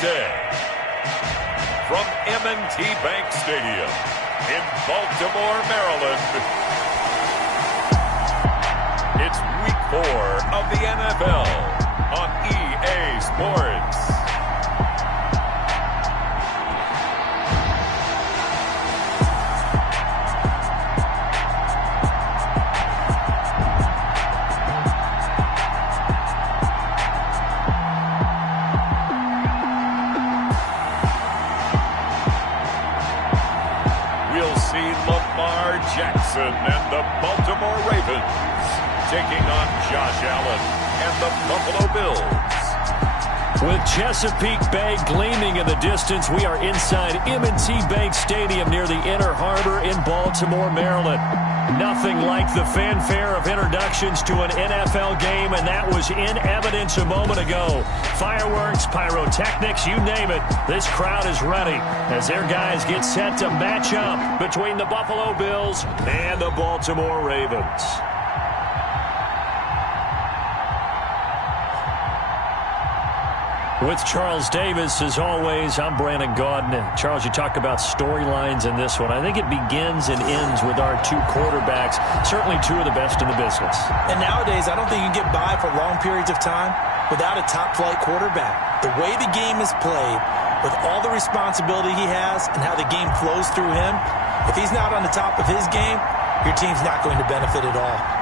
day. From M&T Bank Stadium in Baltimore, Maryland, it's Week 4 of the NFL on EA Sports. Jackson and the Baltimore Ravens taking on Josh Allen and the Buffalo Bills. With Chesapeake Bay gleaming in the distance, we are inside M&T Bank Stadium near the Inner Harbor in Baltimore, Maryland. Nothing like the fanfare of introductions to an NFL game, and that was in evidence a moment ago. Fireworks, pyrotechnics, you name it. This crowd is ready as their guys get set to match up between the Buffalo Bills and the Baltimore Ravens. With Charles Davis, as always, I'm Brandon Gaudin. And Charles, you talk about storylines in this one. I think it begins and ends with our two quarterbacks, certainly two of the best in the business. And nowadays, I don't think you can get by for long periods of time without a top-flight quarterback. The way the game is played, with all the responsibility he has and how the game flows through him, if he's not on the top of his game, your team's not going to benefit at all.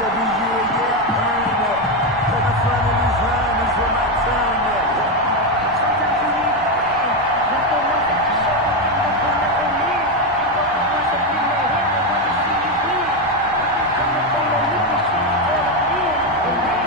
every year, yeah, I earn that. At the front of these line is where my turn at. Sometimes you need pain, not the ones that you show up and don't want to win. But the ones that been there and want to see you win. Come up on the loop and shit, all up in, and then.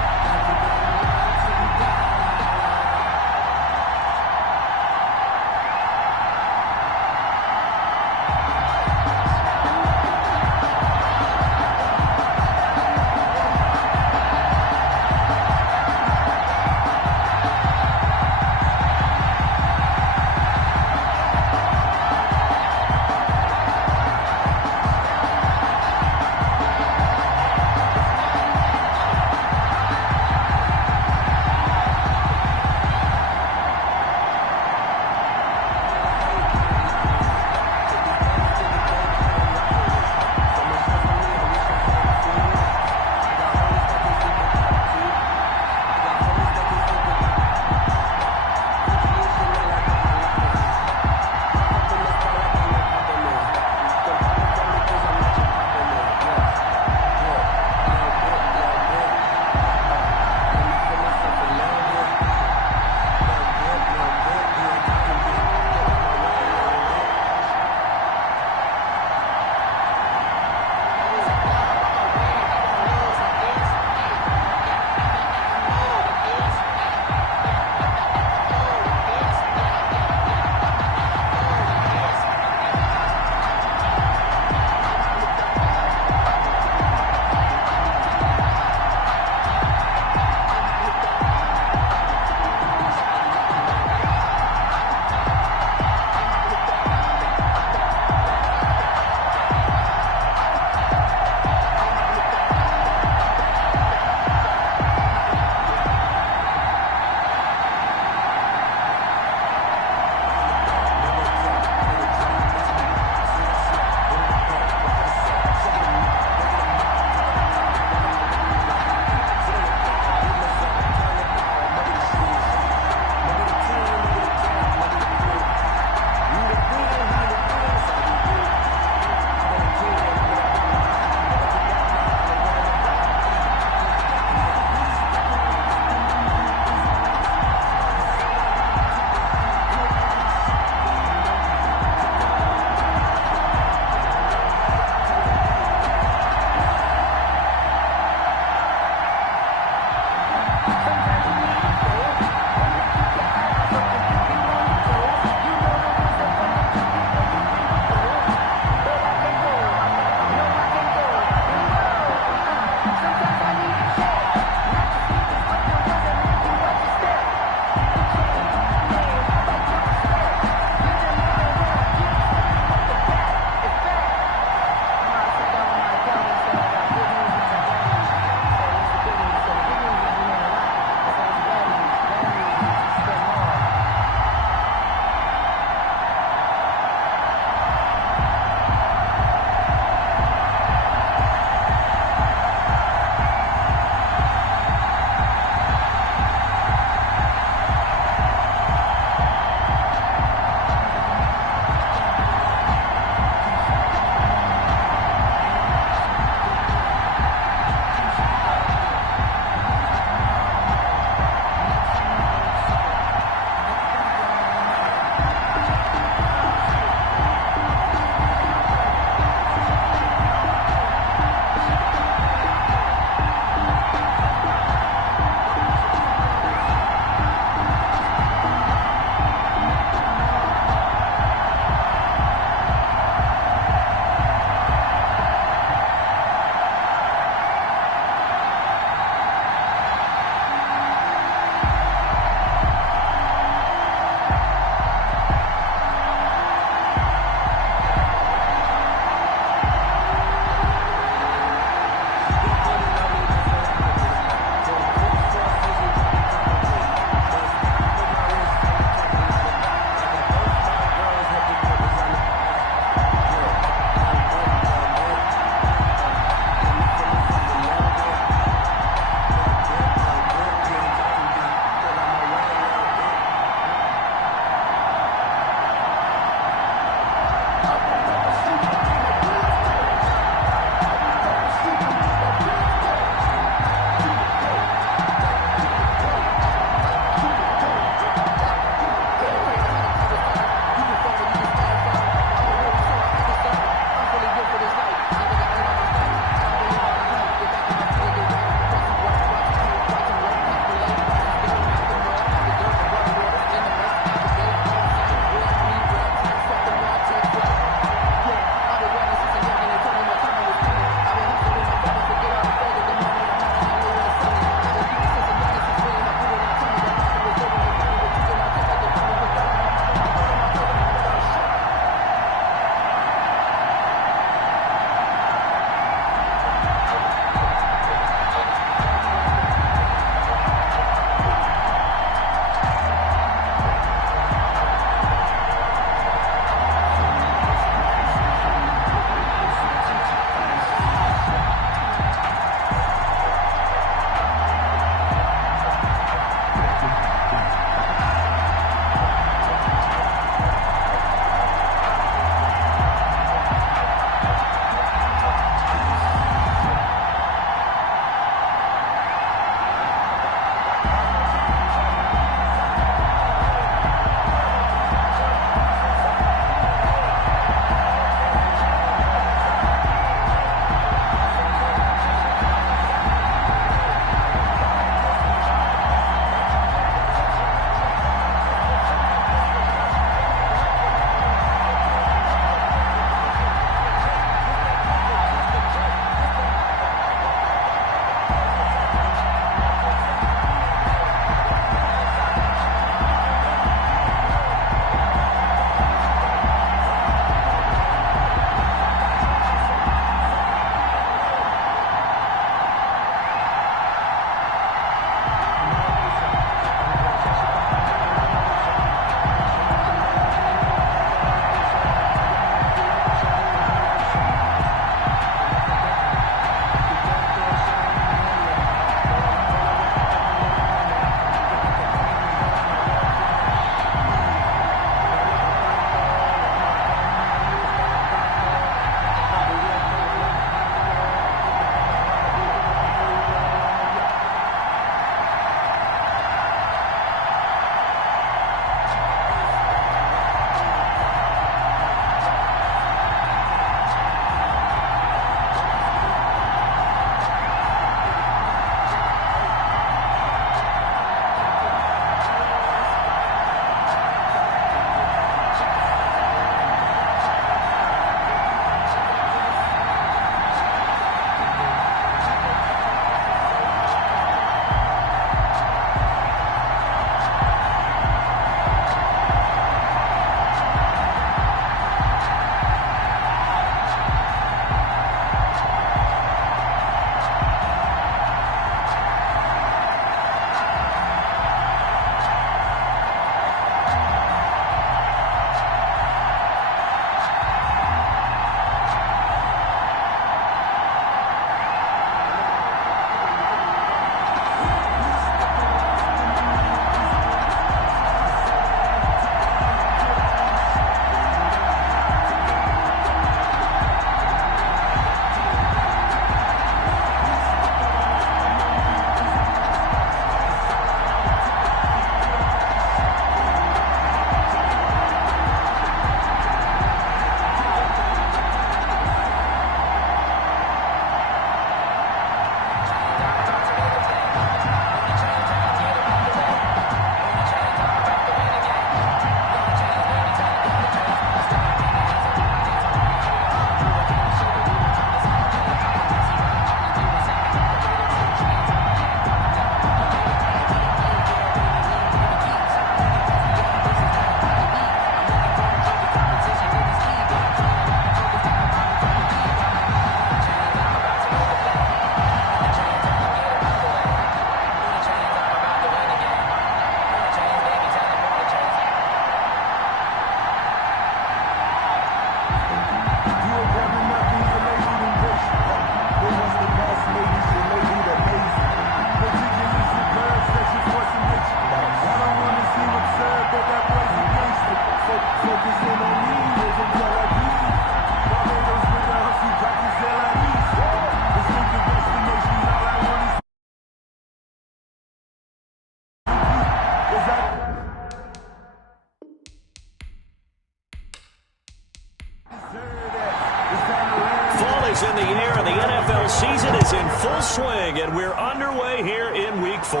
is in the air, and the NFL season is in full swing, and we're underway here in Week 4.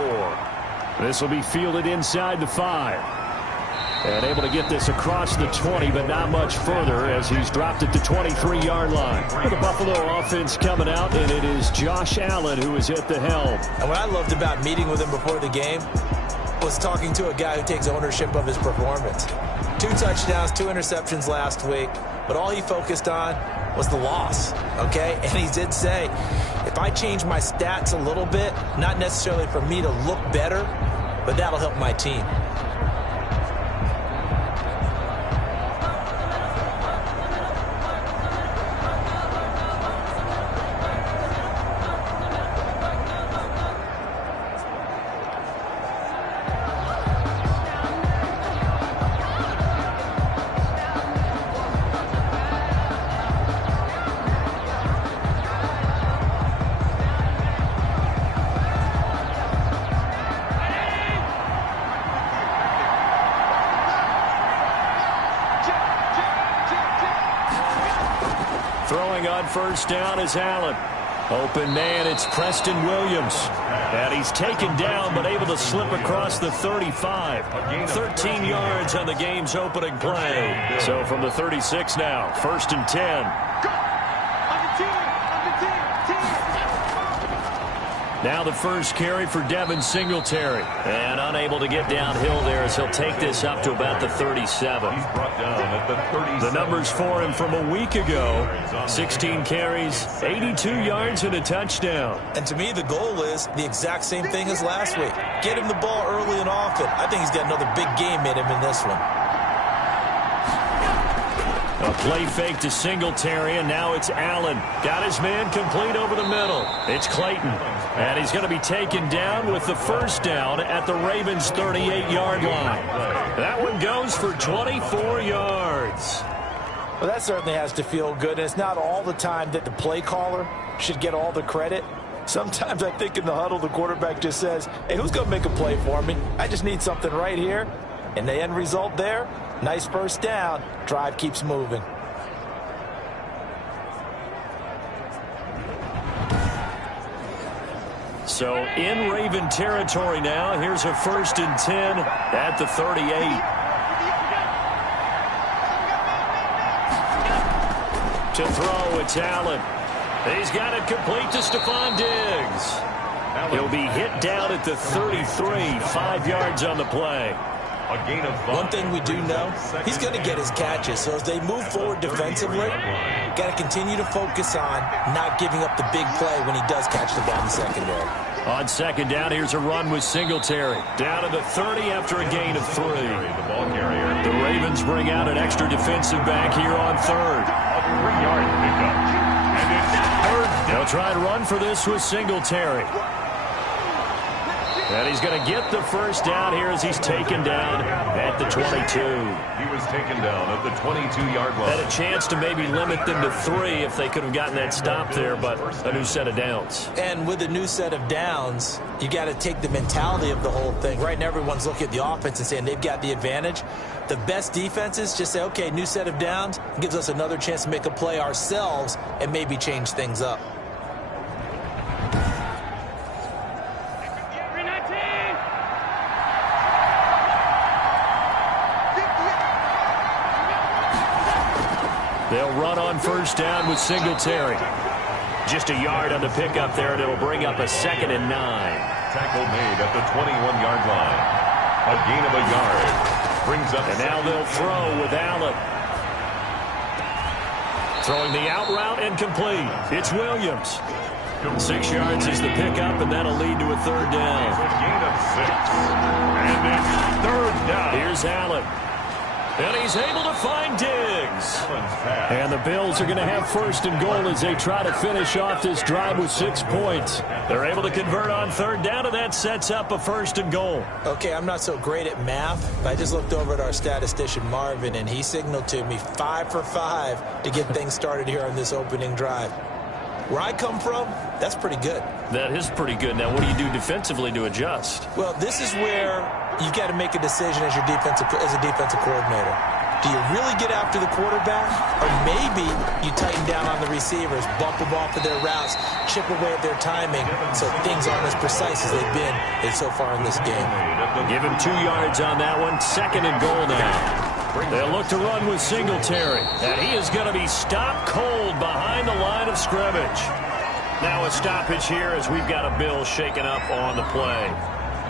This will be fielded inside the 5. And able to get this across the 20, but not much further as he's dropped it to 23-yard line. For the Buffalo offense coming out, and it is Josh Allen who is at the helm. And what I loved about meeting with him before the game was talking to a guy who takes ownership of his performance. 2 touchdowns, 2 interceptions last week, but all he focused on was the loss, okay? And he did say, if I change my stats a little bit, not necessarily for me to look better, but that'll help my team. Throwing on first down is Allen. Open man, it's Preston Williams. And he's taken down but able to slip across the 35. 13 yards on the game's opening play. So from the 36 now, 1st and 10. Now the first carry for Devin Singletary. And unable to get downhill there as he'll take this up to about the 37. He's brought down at the 37. The numbers for him from a week ago. 16 carries, 82 yards and a touchdown. And to me, the goal is the exact same thing as last week. Get him the ball early and often. I think he's got another big game in him in this one. A play fake to Singletary, and now it's Allen. Got his man complete over the middle. It's Clayton. And he's going to be taken down with the first down at the Ravens' 38-yard line. That one goes for 24 yards. Well, that certainly has to feel good, and it's not all the time that the play caller should get all the credit. Sometimes I think in the huddle, the quarterback just says, hey, who's going to make a play for me? I just need something right here. And the end result there, nice first down. Drive keeps moving. So in Raven territory now. Here's a 1st and 10 at the 38. To throw, it's Allen. He's got it complete to Stephon Diggs. He'll be hit down at the 33, 5 yards on the play. A gain of 5. One thing we do know, he's going to get his catches. So as they move forward defensively, got to continue to focus on not giving up the big play when he does catch the ball in the secondary. On second down, here's a run with Singletary. Down to the 30 after a gain of 3. The ball carrier. The Ravens bring out an extra defensive back here on 3rd. A 3-yard pickup. And it's 3rd down. They'll try and run for this with Singletary. And he's going to get the first down here as he's taken down at the 22. He was taken down at the 22-yard line. Had a chance to maybe limit them to 3 if they could have gotten that stop there, but a new set of downs. And with a new set of downs, you got to take the mentality of the whole thing. Right now, everyone's looking at the offense and saying they've got the advantage. The best defenses just say, okay, new set of downs, gives us another chance to make a play ourselves and maybe change things up. They'll run on first down with Singletary. Just a yard on the pickup there, and it'll bring up a 2nd and 9. Tackle made at the 21-yard line. A gain of a yard. Brings up. And now they'll throw with Allen. Throwing the out route and complete. It's Williams. 6 yards is the pickup, and that'll lead to a 3rd down. A gain of 6. And it's 3rd down. Here's Allen. And he's able to find Diggs. And the Bills are going to have 1st and goal as they try to finish off this drive with 6 points. They're able to convert on 3rd down, and that sets up a 1st and goal. Okay, I'm not so great at math, but I just looked over at our statistician, Marvin, and he signaled to me 5 for 5 to get things started here on this opening drive. Where I come from, that's pretty good. That is pretty good. Now, what do you do defensively to adjust? Well, this is where you got to make a decision as a defensive coordinator. Do you really get after the quarterback? Or maybe you tighten down on the receivers, bump them off of their routes, chip away at their timing so things aren't as precise as they've been so far in this game. Give him 2 yards on that one. 2nd and goal now. They'll look to run with Singletary. And he is going to be stopped cold behind the line of scrimmage. Now a stoppage here as we've got a Bill shaken up on the play.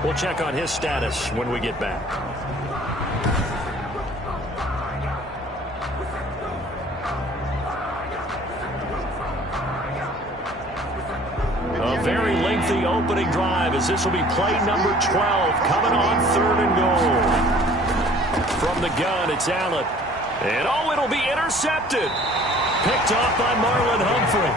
We'll check on his status when we get back. A very lengthy opening drive as this will be play number 12 coming on 3rd and goal. From the gun, it's Allen. And oh, it'll be intercepted. Picked off by Marlon Humphrey.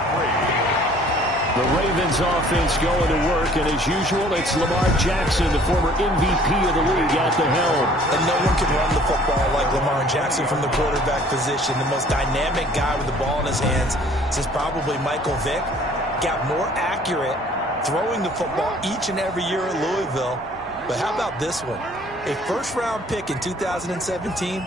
The Ravens offense going to work, and as usual, it's Lamar Jackson, the former MVP of the league, at the helm. And no one can run the football like Lamar Jackson from the quarterback position. The most dynamic guy with the ball in his hands since probably Michael Vick. Got more accurate throwing the football each and every year at Louisville. But how about this one? A first-round pick in 2017,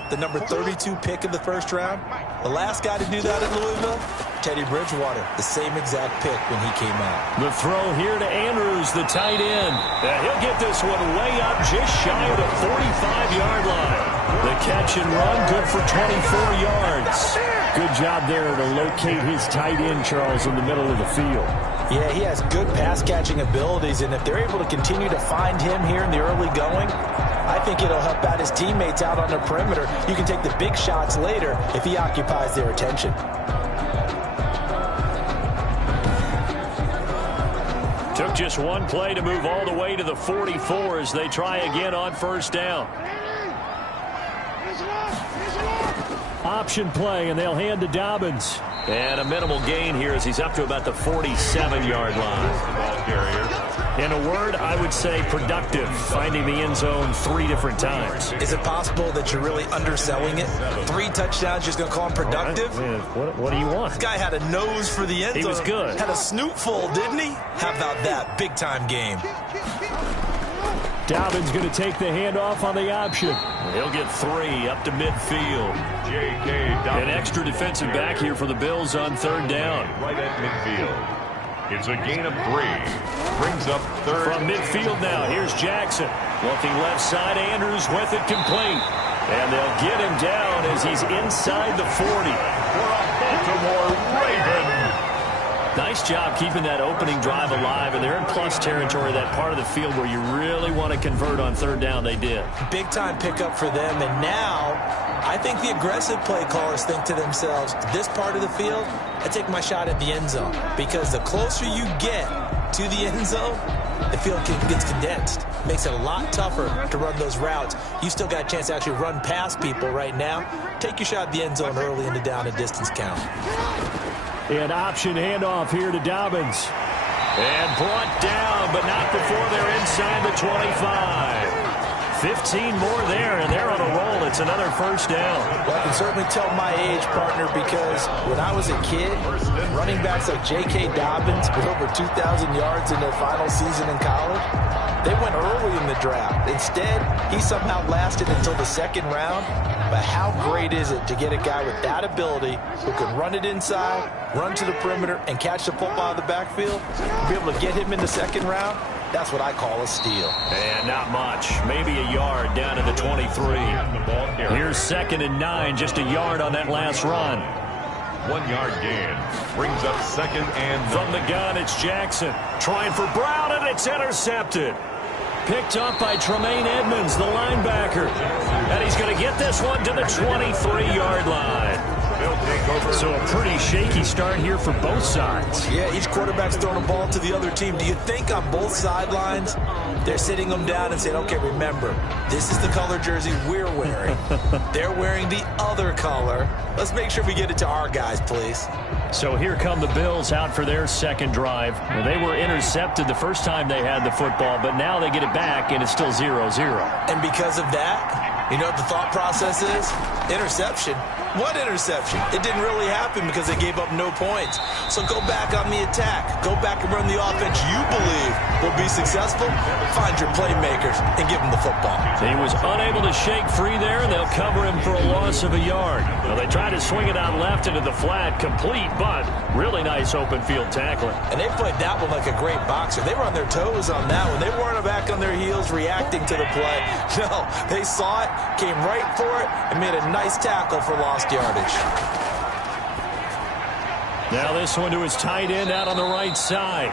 the number 32 pick of the first round. The last guy to do that at Louisville, Teddy Bridgewater, the same exact pick when he came out. The throw here to Andrews, the tight end. He'll get this one way up just shy of the 45-yard line. The catch and run, good for 24 yards. Good job there to locate his tight end, Charles, in the middle of the field. Yeah, he has good pass-catching abilities, and if they're able to continue to find him here in the early going, I think it'll help out his teammates out on the perimeter. You can take the big shots later if he occupies their attention. Took just one play to move all the way to the 44 as they try again on 1st down. Option play, and they'll hand to Dobbins. And a minimal gain here as he's up to about the 47-yard line. In a word, I would say productive, finding the end zone 3 different times. Is it possible that you're really underselling it? 3 touchdowns, just going to call him productive? Right. What do you want? This guy had a nose for the end zone. He was good. Had a snootful, didn't he? How about that? Big-time game. Dobbins going to take the handoff on the option. He'll get 3 up to midfield. An extra defensive back here for the Bills on 3rd down. Right at midfield. It's a gain of 3. Brings up 3rd. From midfield now, here's Jackson. Looking left side, Andrews with it complete. And they'll get him down as he's inside the 40. For a Baltimore Raven. Nice job keeping that opening drive alive, and they're in plus territory, that part of the field where you really want to convert on 3rd down. They did. Big-time pickup for them, and now I think the aggressive play callers think to themselves, this part of the field, I take my shot at the end zone, because the closer you get to the end zone, the field gets condensed. Makes it a lot tougher to run those routes. You still got a chance to actually run past people right now. Take your shot at the end zone early in the down and distance count. An option handoff here to Dobbins. And brought down, but not before they're inside the 25. 15 more there, and they're on a roll. It's another 1st down. Well, I can certainly tell my age, partner, because when I was a kid, running backs like J.K. Dobbins with over 2,000 yards in their final season in college, they went early in the draft. Instead, he somehow lasted until the 2nd round. But how great is it to get a guy with that ability who can run it inside, run to the perimeter, and catch the football out of the backfield? Be able to get him in the 2nd round? That's what I call a steal. And not much. Maybe a yard down to the 23. Here's 2nd and 9, just a yard on that last run. 1-yard gain. Brings up 2nd and 9. From the gun, it's Jackson. Trying for Brown, and it's intercepted. Picked up by Tremaine Edmonds, the linebacker. And he's going to get this one to the 23-yard line. So a pretty shaky start here for both sides. Yeah, each quarterback's throwing a ball to the other team. Do you think on both sidelines they're sitting them down and saying, okay, remember, this is the color jersey we're wearing. They're wearing the other color. Let's make sure we get it to our guys, please. So here come the Bills out for their 2nd drive. They were intercepted the first time they had the football, but now they get it back, and it's still 0-0. And because of that, you know what the thought process is? Interception. What interception? It didn't really happen because they gave up no points. So go back on the attack. Go back and run the offense you believe will be successful. Find your playmakers and give them the football. He was unable to shake free there, and they'll cover him for a loss of a yard. Well, they tried to swing it out left into the flat, complete, but really nice open field tackling. And they played that one like a great boxer. They were on their toes on that one. They weren't back on their heels reacting to the play. No, they saw it, came right for it, and made a nice tackle for lost yardage. Now this one to his tight end out on the right side.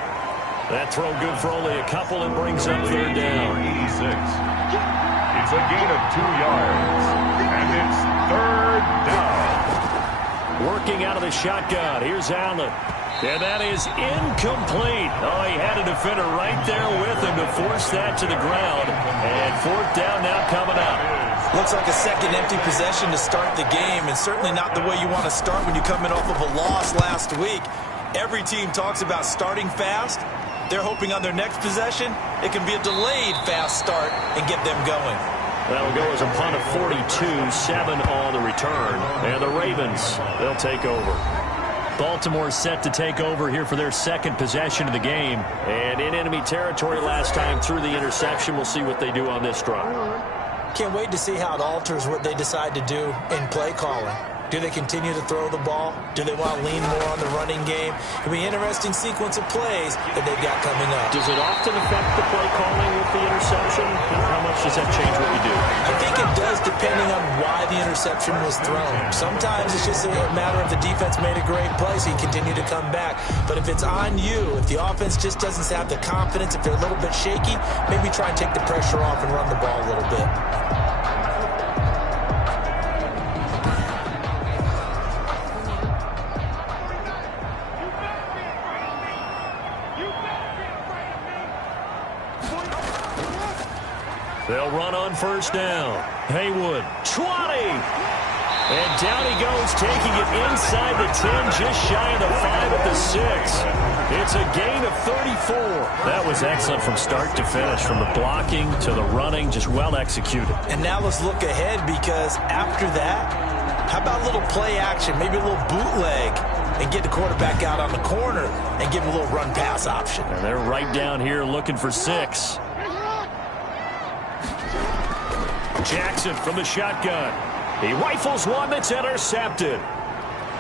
That throw good for only a couple and brings up third down. 86. It's a gain of 2 yards, and it's third down. Working out of the shotgun. Here's Allen. And that is incomplete. Oh, he had a defender right there with him to force that to the ground. And fourth down now coming up. Looks like a second empty possession to start the game, and certainly not the way you want to start when you're coming off of a loss last week. Every team talks about starting fast. They're hoping on their next possession, it can be a delayed fast start and get them going. That'll go as a punt of 42, 7 on the return. And the Ravens, they'll take over. Baltimore set to take over here for their second possession of the game. And in enemy territory last time through the interception. We'll see what they do on this drive. Can't wait to see how it alters what they decide to do in play calling. Do they continue to throw the ball? Do they want to lean more on the running game? It'll be an interesting sequence of plays that they've got coming up. Does it often affect the play calling with the interception? How much does that change what you do? I think it does depending on why the interception was thrown. Sometimes it's just a matter of the defense made a great play, so you continue to come back. But if it's on you, if the offense just doesn't have the confidence, if they're a little bit shaky, maybe try and take the pressure off and run the ball a little bit. They'll run on first down. Haywood, 20. And down he goes, taking it inside the 10, just shy of the 5 at the 6. It's a gain of 34. That was excellent from start to finish, from the blocking to the running, just well executed. And now let's look ahead, because after that, how about a little play action, maybe a little bootleg, and get the quarterback out on the corner and give him a little run-pass option. And they're right down here looking for 6. Jackson from the shotgun. He rifles one that's intercepted.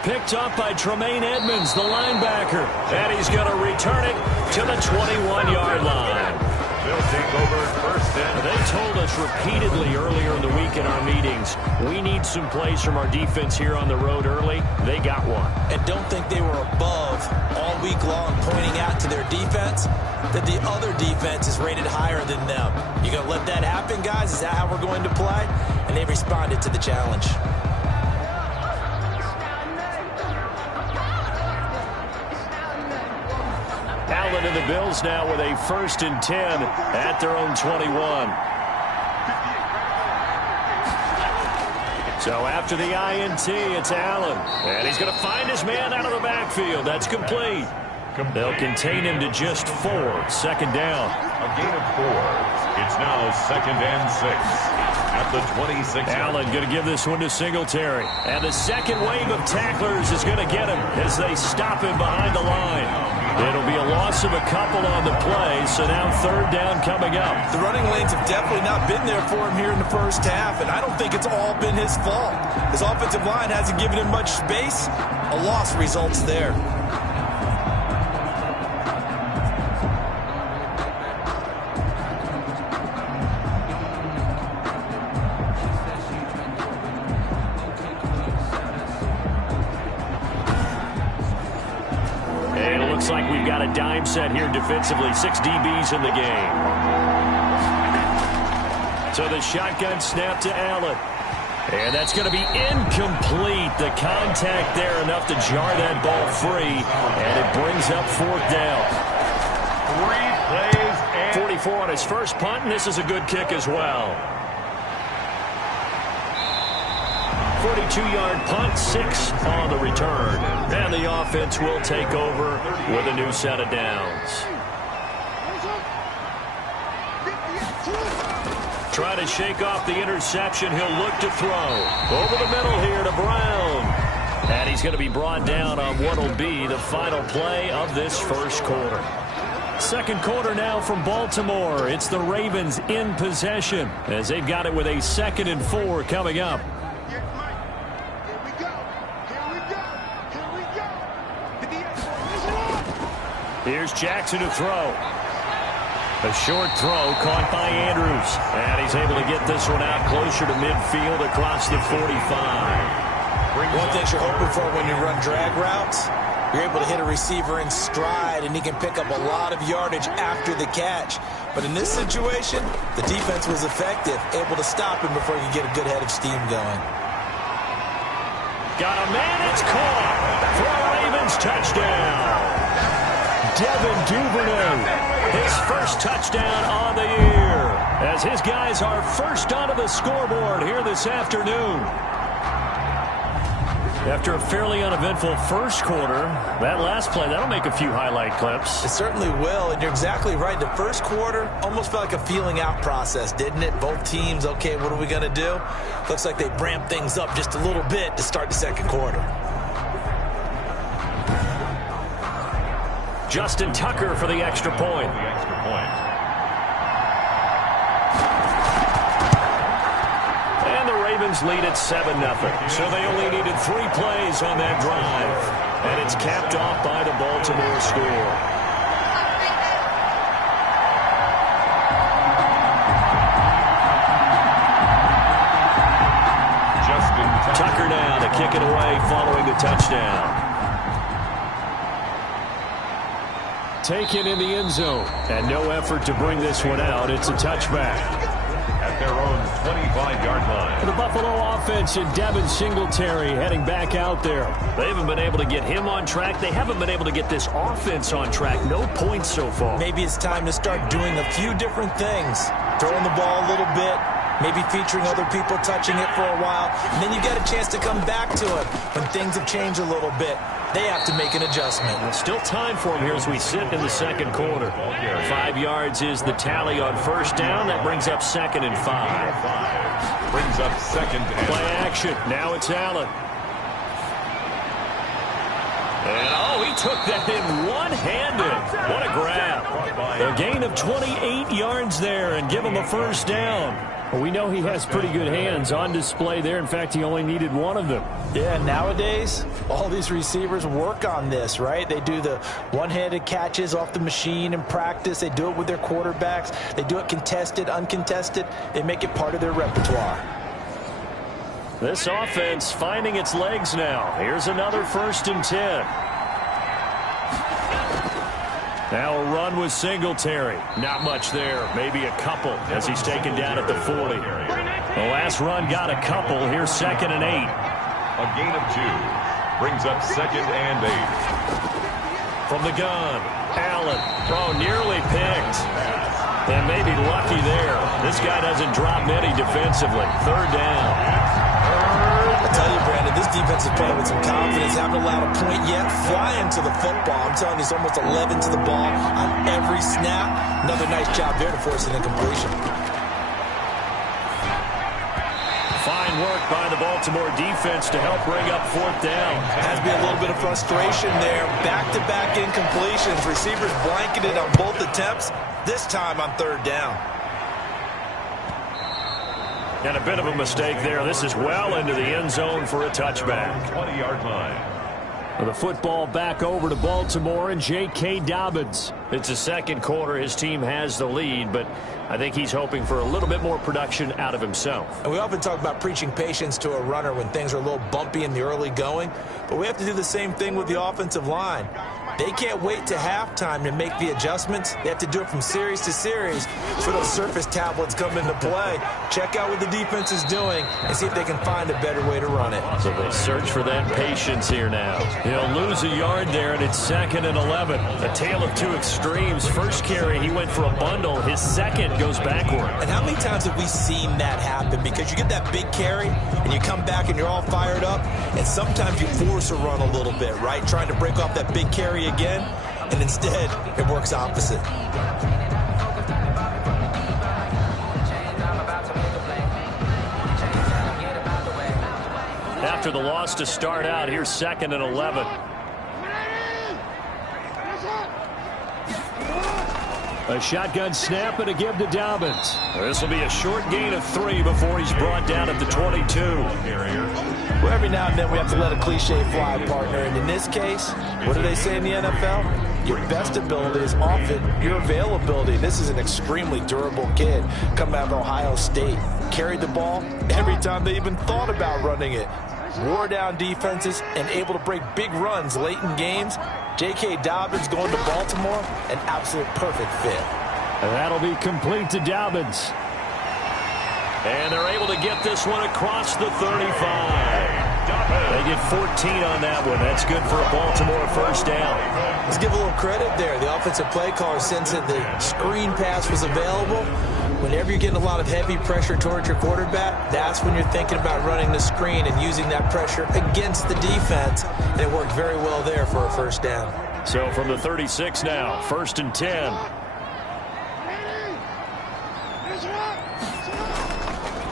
Picked up by Tremaine Edmonds, the linebacker. And he's going to return it to the 21-yard line. They'll take over first down. They told us repeatedly earlier in the week in our meetings, we need some plays from our defense here on the road early. They got one. And don't think they were above all week long, pointing out to their defense that the other defense is rated higher than them. You going to let that happen, guys? Is that how we're going to play? And they responded to the challenge. Allen and the Bills now with a 1st and 10 at their own 21. So after the INT, it's Allen. And he's going to find his man out of the backfield. That's complete. They'll contain him to just 4. 2nd down. A gain of 4. It's now 2nd and 6 at the 26. Allen going to give this one to Singletary. And the second wave of tacklers is going to get him as they stop him behind the line. It'll be a loss of a couple on the play, so now 3rd down coming up. The running lanes have definitely not been there for him here in the first half, and I don't think it's all been his fault. His offensive line hasn't given him much space. A loss results there. Like we've got a dime set here defensively. 6 DBs in the game. So the shotgun snap to Allen. And that's going to be incomplete. The contact there enough to jar that ball free. And it brings up 4th down. 3 plays and 44 on his first punt, and this is a good kick as well. 42-yard punt, 6 on the return. And the offense will take over with a new set of downs. try to shake off the interception. He'll look to throw. Over the middle here to Brown. And he's going to be brought down on what will be the final play of this first quarter. Second quarter now from Baltimore. It's the Ravens in possession as they've got it with a 2nd and 4 coming up. Here's Jackson to throw. A short throw caught by Andrews. And he's able to get this one out closer to midfield across the 45. One thing you're hoping for when you run drag routes, you're able to hit a receiver in stride, and he can pick up a lot of yardage after the catch. But in this situation, the defense was effective, able to stop him before he could get a good head of steam going. Got a man, it's caught for a Ravens touchdown. Devin Duvernay, his first touchdown on the year, as his guys are first onto the scoreboard here this afternoon. After a fairly uneventful first quarter, that last play, that'll make a few highlight clips. It certainly will, and you're exactly right. The first quarter almost felt like a feeling out process, didn't it? Both teams, okay, what are we going to do? Looks like they ramped things up just a little bit to start the second quarter. Justin Tucker for the extra point. And the Ravens lead at 7-0. So they only needed 3 plays on that drive. And it's capped off by the Baltimore score. Tucker now to kick it away following the touchdown. Taken in the end zone, and no effort to bring this one out. It's a touchback. At their own 25-yard line. The Buffalo offense and Devin Singletary heading back out there. They haven't been able to get him on track. They haven't been able to get this offense on track. No points so far. Maybe it's time to start doing a few different things. Throwing the ball a little bit, maybe featuring other people touching it for a while, and then you get a chance to come back to it when things have changed a little bit. They have to make an adjustment. Still time for him here as we sit in the second quarter. 5 yards is the tally on first down. That brings up 2nd and 5. Brings up 2nd and play action. Now it's Allen. And he took that in one-handed. What a grab. A gain of 28 yards there and give him a first down. Well, we know he has pretty good hands on display there. In fact, he only needed one of them. Yeah, nowadays, all these receivers work on this, right? They do the one-handed catches off the machine in practice. They do it with their quarterbacks. They do it contested, uncontested. They make it part of their repertoire. This offense finding its legs now. Here's another 1st and 10. Now a run with Singletary. Not much there. Maybe a couple as he's taken down at the 40. The last run got a couple. Here's 2nd and 8. A gain of 2. Brings up 2nd and 8. From the gun, Allen. Nearly picked. And maybe lucky there. This guy doesn't drop many defensively. 3rd down. I tell you, Brandon, this defense is playing with some confidence. Haven't allowed a point yet. Flying to the football. I'm telling you, it's almost 11 to the ball on every snap. Another nice job there to force an incompletion. Fine work by the Baltimore defense to help bring up 4th down. Has to be a little bit of frustration there. Back-to-back incompletions. Receivers blanketed on both attempts. This time on 3rd down. And a bit of a mistake there. This is well into the end zone for a touchback. 20-yard line. The football back over to Baltimore and J.K. Dobbins. It's the second quarter. His team has the lead, but I think he's hoping for a little bit more production out of himself. And we often talk about preaching patience to a runner when things are a little bumpy in the early going, but we have to do the same thing with the offensive line. They can't wait to halftime to make the adjustments. They have to do it from series to series. So those surface tablets come into play. Check out what the defense is doing and see if they can find a better way to run it. So they search for that patience here now. He'll lose a yard there, and it's 2nd and 11. A tale of two extremes. First carry, he went for a bundle. His second goes backward. And how many times have we seen that happen? Because you get that big carry, and you come back and you're all fired up, and sometimes you force a run a little bit, right? Trying to break off that big carry again, and instead it works opposite. after the loss to start out. Here's 2nd and 11. A shotgun snap and a give to Dobbins. This will be a short gain of 3 before he's brought down at the 22. Well, every now and then we have to let a cliche fly, partner. And in this case, what do they say in the NFL? Your best ability is often your availability. This is an extremely durable kid coming out of Ohio State. Carried the ball every time they even thought about running it. Wore down defenses and able to break big runs late in games. J.K. Dobbins going to Baltimore, an absolute perfect fit. And that'll be complete to Dobbins. And they're able to get this one across the 35. They get 14 on that one. That's good for a Baltimore first down. Let's give a little credit there. The offensive play caller sensed that the screen pass was available. Whenever you're getting a lot of heavy pressure towards your quarterback, that's when you're thinking about running the screen and using that pressure against the defense. And it worked very well there for a first down. So from the 36 now, 1st and 10.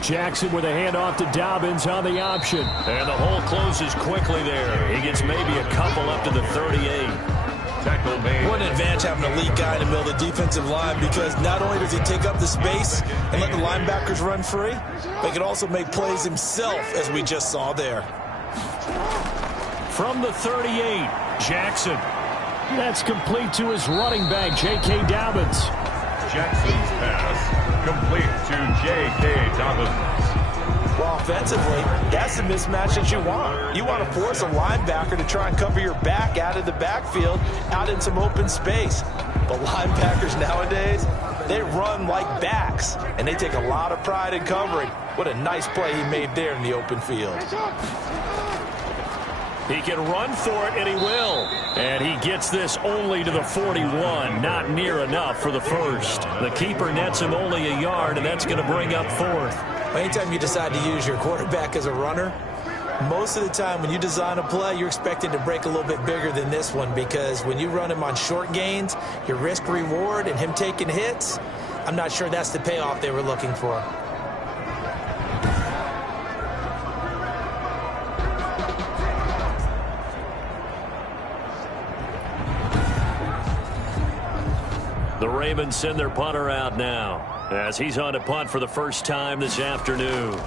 Jackson with a handoff to Dobbins on the option. And the hole closes quickly there. He gets maybe a couple up to the 38. Tackle made. What an advantage having an elite guy in the middle of the defensive line, because not only does he take up the space and let the linebackers run free, but he can also make plays himself, as we just saw there. From the 38, Jackson. That's complete to his running back, J.K. Dobbins. Jackson's pass complete to J.K. Dobbins. Well, offensively, that's the mismatch that you want. You want to force a linebacker to try and cover your back out of the backfield, out in some open space. But linebackers nowadays, they run like backs, and they take a lot of pride in covering. What a nice play he made there in the open field. He can run for it, and he will. And he gets this only to the 41. Not near enough for the first. The keeper nets him only a yard, and that's going to bring up 4th. Anytime you decide to use your quarterback as a runner, most of the time when you design a play, you're expected to break a little bit bigger than this one, because when you run him on short gains, your risk-reward and him taking hits, I'm not sure that's the payoff they were looking for. The Ravens send their punter out now, as he's on to punt for the first time this afternoon.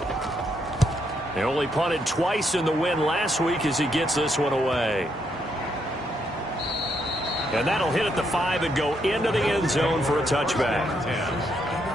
They only punted twice in the win last week as he gets this one away. And that'll hit at the 5 and go into the end zone for a touchback.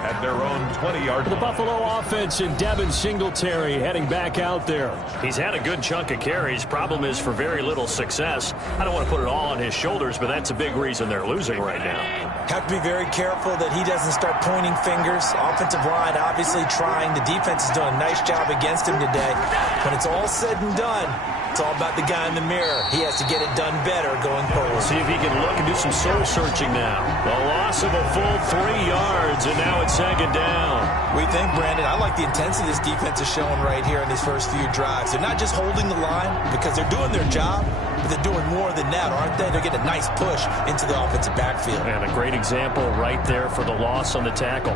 At their own 20-yard. The Buffalo offense and Devin Singletary heading back out there. He's had a good chunk of carries. Problem is for very little success. I don't want to put it all on his shoulders, but that's a big reason they're losing right now. Have to be very careful that he doesn't start pointing fingers. Offensive line obviously trying. The defense has done a nice job against him today. When it's all said and done, it's all about the guy in the mirror. He has to get it done better going forward. See if he can look and do some soul searching now. The loss of a full 3 yards, and now it's 2nd down. We think, Brandon, I like the intensity this defense is showing right here in these first few drives. They're not just holding the line because they're doing their job, but they're doing more than that, aren't they? They're getting a nice push into the offensive backfield. And a great example right there for the loss on the tackle.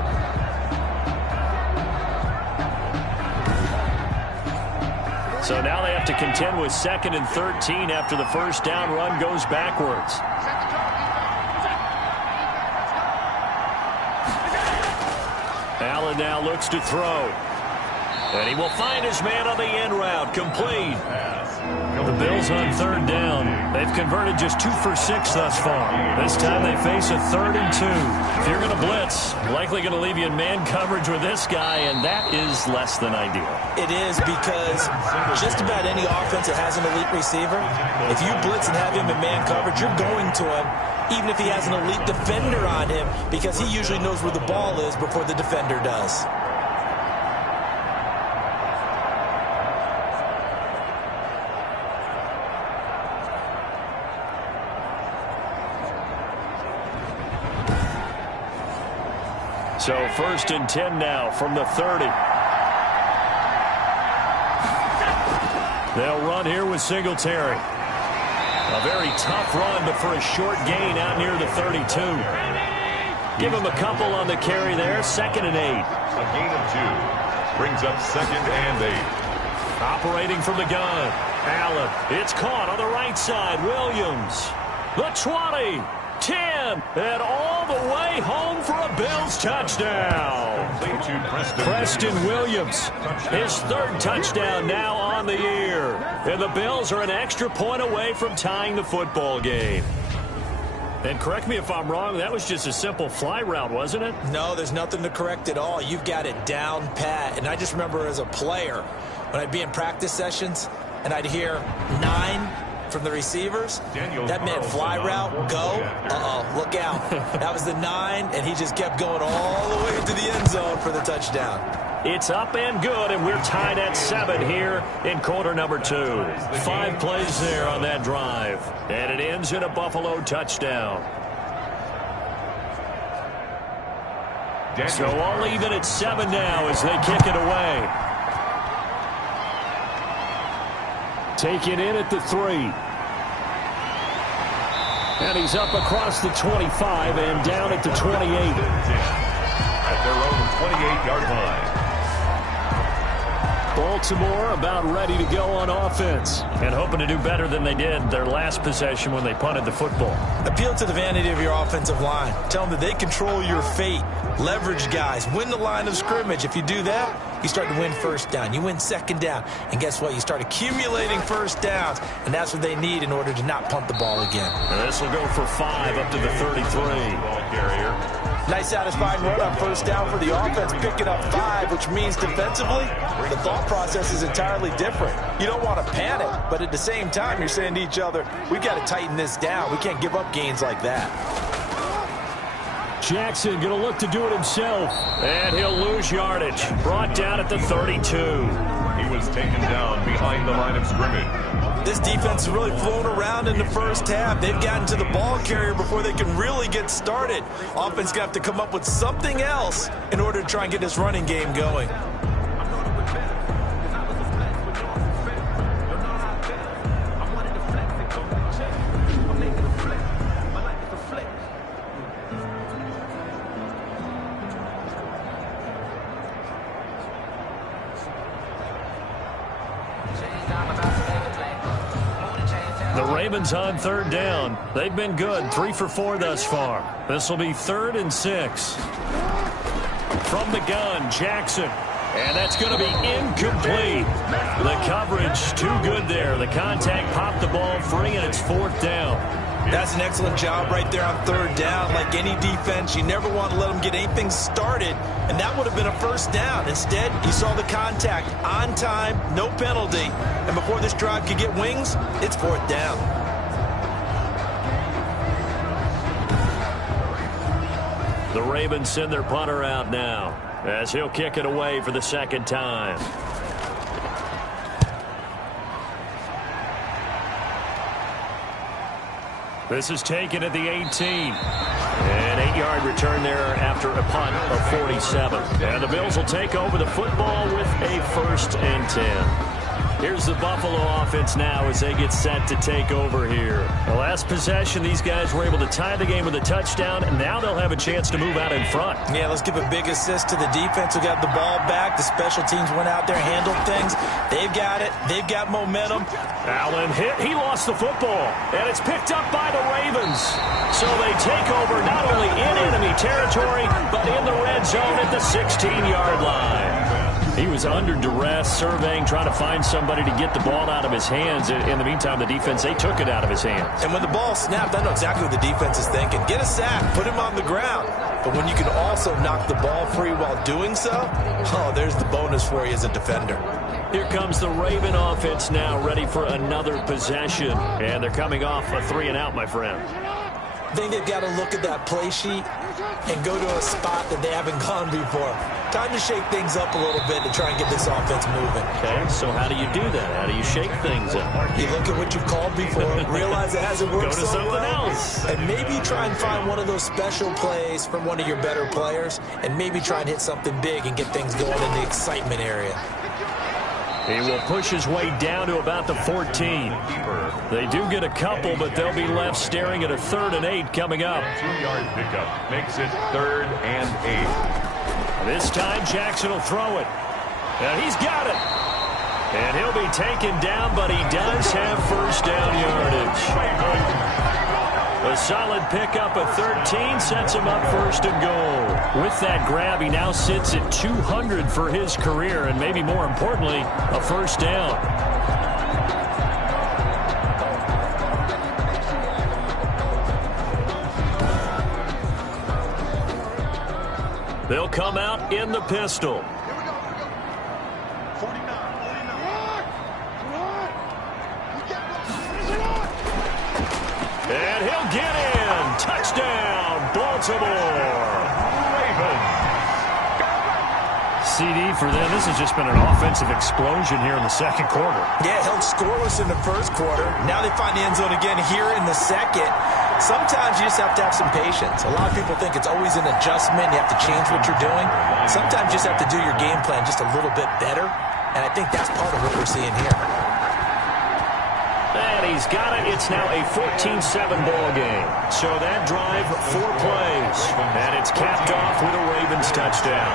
So now they have to contend with 2nd and 13 after the first down run goes backwards. Allen now looks to throw. And he will find his man on the end route. Complete. The Bills on 3rd down. They've converted just 2 for 6 thus far. This time they face a 3rd and 2. If you're going to blitz, likely going to leave you in man coverage with this guy, and that is less than ideal. It is, because just about any offense that has an elite receiver, if you blitz and have him in man coverage, you're going to him, even if he has an elite defender on him, because he usually knows where the ball is before the defender does. So 1st and 10 now from the 30. They'll run here with Singletary. A very tough run, but for a short gain out near the 32. Give him a couple on the carry there. 2nd and 8. A gain of 2 brings up 2nd and 8. Operating from the gun. Allen. It's caught on the right side. Williams. The 20. 10. And all the way home for a Bills touchdown. Preston Williams. His third touchdown now on the year. And the Bills are an extra point away from tying the football game. And correct me if I'm wrong, that was just a simple fly route, wasn't it? No, there's nothing to correct at all. You've got it down pat. And I just remember as a player, when I'd be in practice sessions and I'd hear 9 from the receivers, that meant fly route, go, look out. That was the 9, and he just kept going all the way into the end zone for the touchdown. It's up and good, and we're tied at 7 here in quarter number 2. 5 plays there on that drive, and it ends in a Buffalo touchdown. So all even at 7 now as they kick it away. Taken in at the 3. And he's up across the 25 and down at the 28. At their own 28-yard line. Baltimore about ready to go on offense and hoping to do better than they did their last possession when they punted the football. Appeal to the vanity of your offensive line. Tell them that they control your fate. Leverage guys. Win the line of scrimmage. If you do that, you start to win first down. You win second down. And guess what? You start accumulating first downs. And that's what they need in order to not punt the ball again. And this will go for 5 up to the 33. Ball carrier. Nice satisfying run on first down for the offense, picking up 5, which means defensively, the thought process is entirely different. You don't want to panic, but at the same time, you're saying to each other, we got to tighten this down. We can't give up gains like that. Jackson going to look to do it himself, and he'll lose yardage. Brought down at the 32. He was taken down behind the line of scrimmage. This defense has really flown around in the first half. They've gotten to the ball carrier before they can really get started. Offense got to come up with something else in order to try and get this running game going. Ravens on third down. They've been good, 3 for 4 thus far. This will be 3rd and 6. From the gun, Jackson. And that's going to be incomplete. The coverage too good there. The contact popped the ball free, and it's 4th down. That's an excellent job right there on third down. Like any defense, you never want to let them get anything started, and that would have been a first down. Instead, you saw the contact on time, no penalty, and before this drive could get wings, it's 4th down. The Ravens send their punter out now as he'll kick it away for the 2nd time. This is taken at the 18. An 8-yard return there after a punt of 47. And the Bills will take over the football with a 1st and 10. Here's the Buffalo offense now as they get set to take over here. The last possession, these guys were able to tie the game with a touchdown, and now they'll have a chance to move out in front. Yeah, let's give a big assist to the defense who got the ball back. The special teams went out there, handled things. They've got it. They've got momentum. Allen hit. He lost the football, and it's picked up by the Ravens. So they take over not only in enemy territory, but in the red zone at the 16-yard line. He was under duress, surveying, trying to find somebody to get the ball out of his hands. In the meantime, the defense, they took it out of his hands. And when the ball snapped, I know exactly what the defense is thinking. Get a sack, put him on the ground. But when you can also knock the ball free while doing so, oh, there's the bonus for you as a defender. Here comes the Raven offense now, ready for another possession. And they're coming off a 3-and-out, my friend. I think they've got to look at that play sheet and go to a spot that they haven't gone before. Time to shake things up a little bit to try and get this offense moving. Okay, so how do you do that? How do you shake things up? You look at what you've called before, realize it hasn't worked Go to so something well, else. and maybe try and find one of those special plays from one of your better players, and maybe try and hit something big and get things going in the excitement area. He will push his way down to about the 14. They do get a couple, but they'll be left staring at a 3rd and 8 coming up. 2-yard pickup makes it 3rd and 8. This time Jackson will throw it. And he's got it. And he'll He'll be taken down, but he does have first down yardage. A solid pickup of 13 sets him up first and goal. With that grab, he now sits at 200 for his career, and maybe more importantly, a first down. They'll come out in the pistol. And he'll get in. Touchdown, Baltimore. Ravens. CD for them. This has just been an offensive explosion here in the second quarter. Yeah, held scoreless in the first quarter. Now they find the end zone again here in the second. Sometimes you just have to have some patience. A lot of people think it's always an adjustment. You have to change what you're doing. Sometimes you just have to do your game plan just a little bit better. And I think that's part of what we're seeing here. And he's got it. It's now a 14-7 ball game. So that drive, 4 plays. And it's capped off with a Ravens touchdown.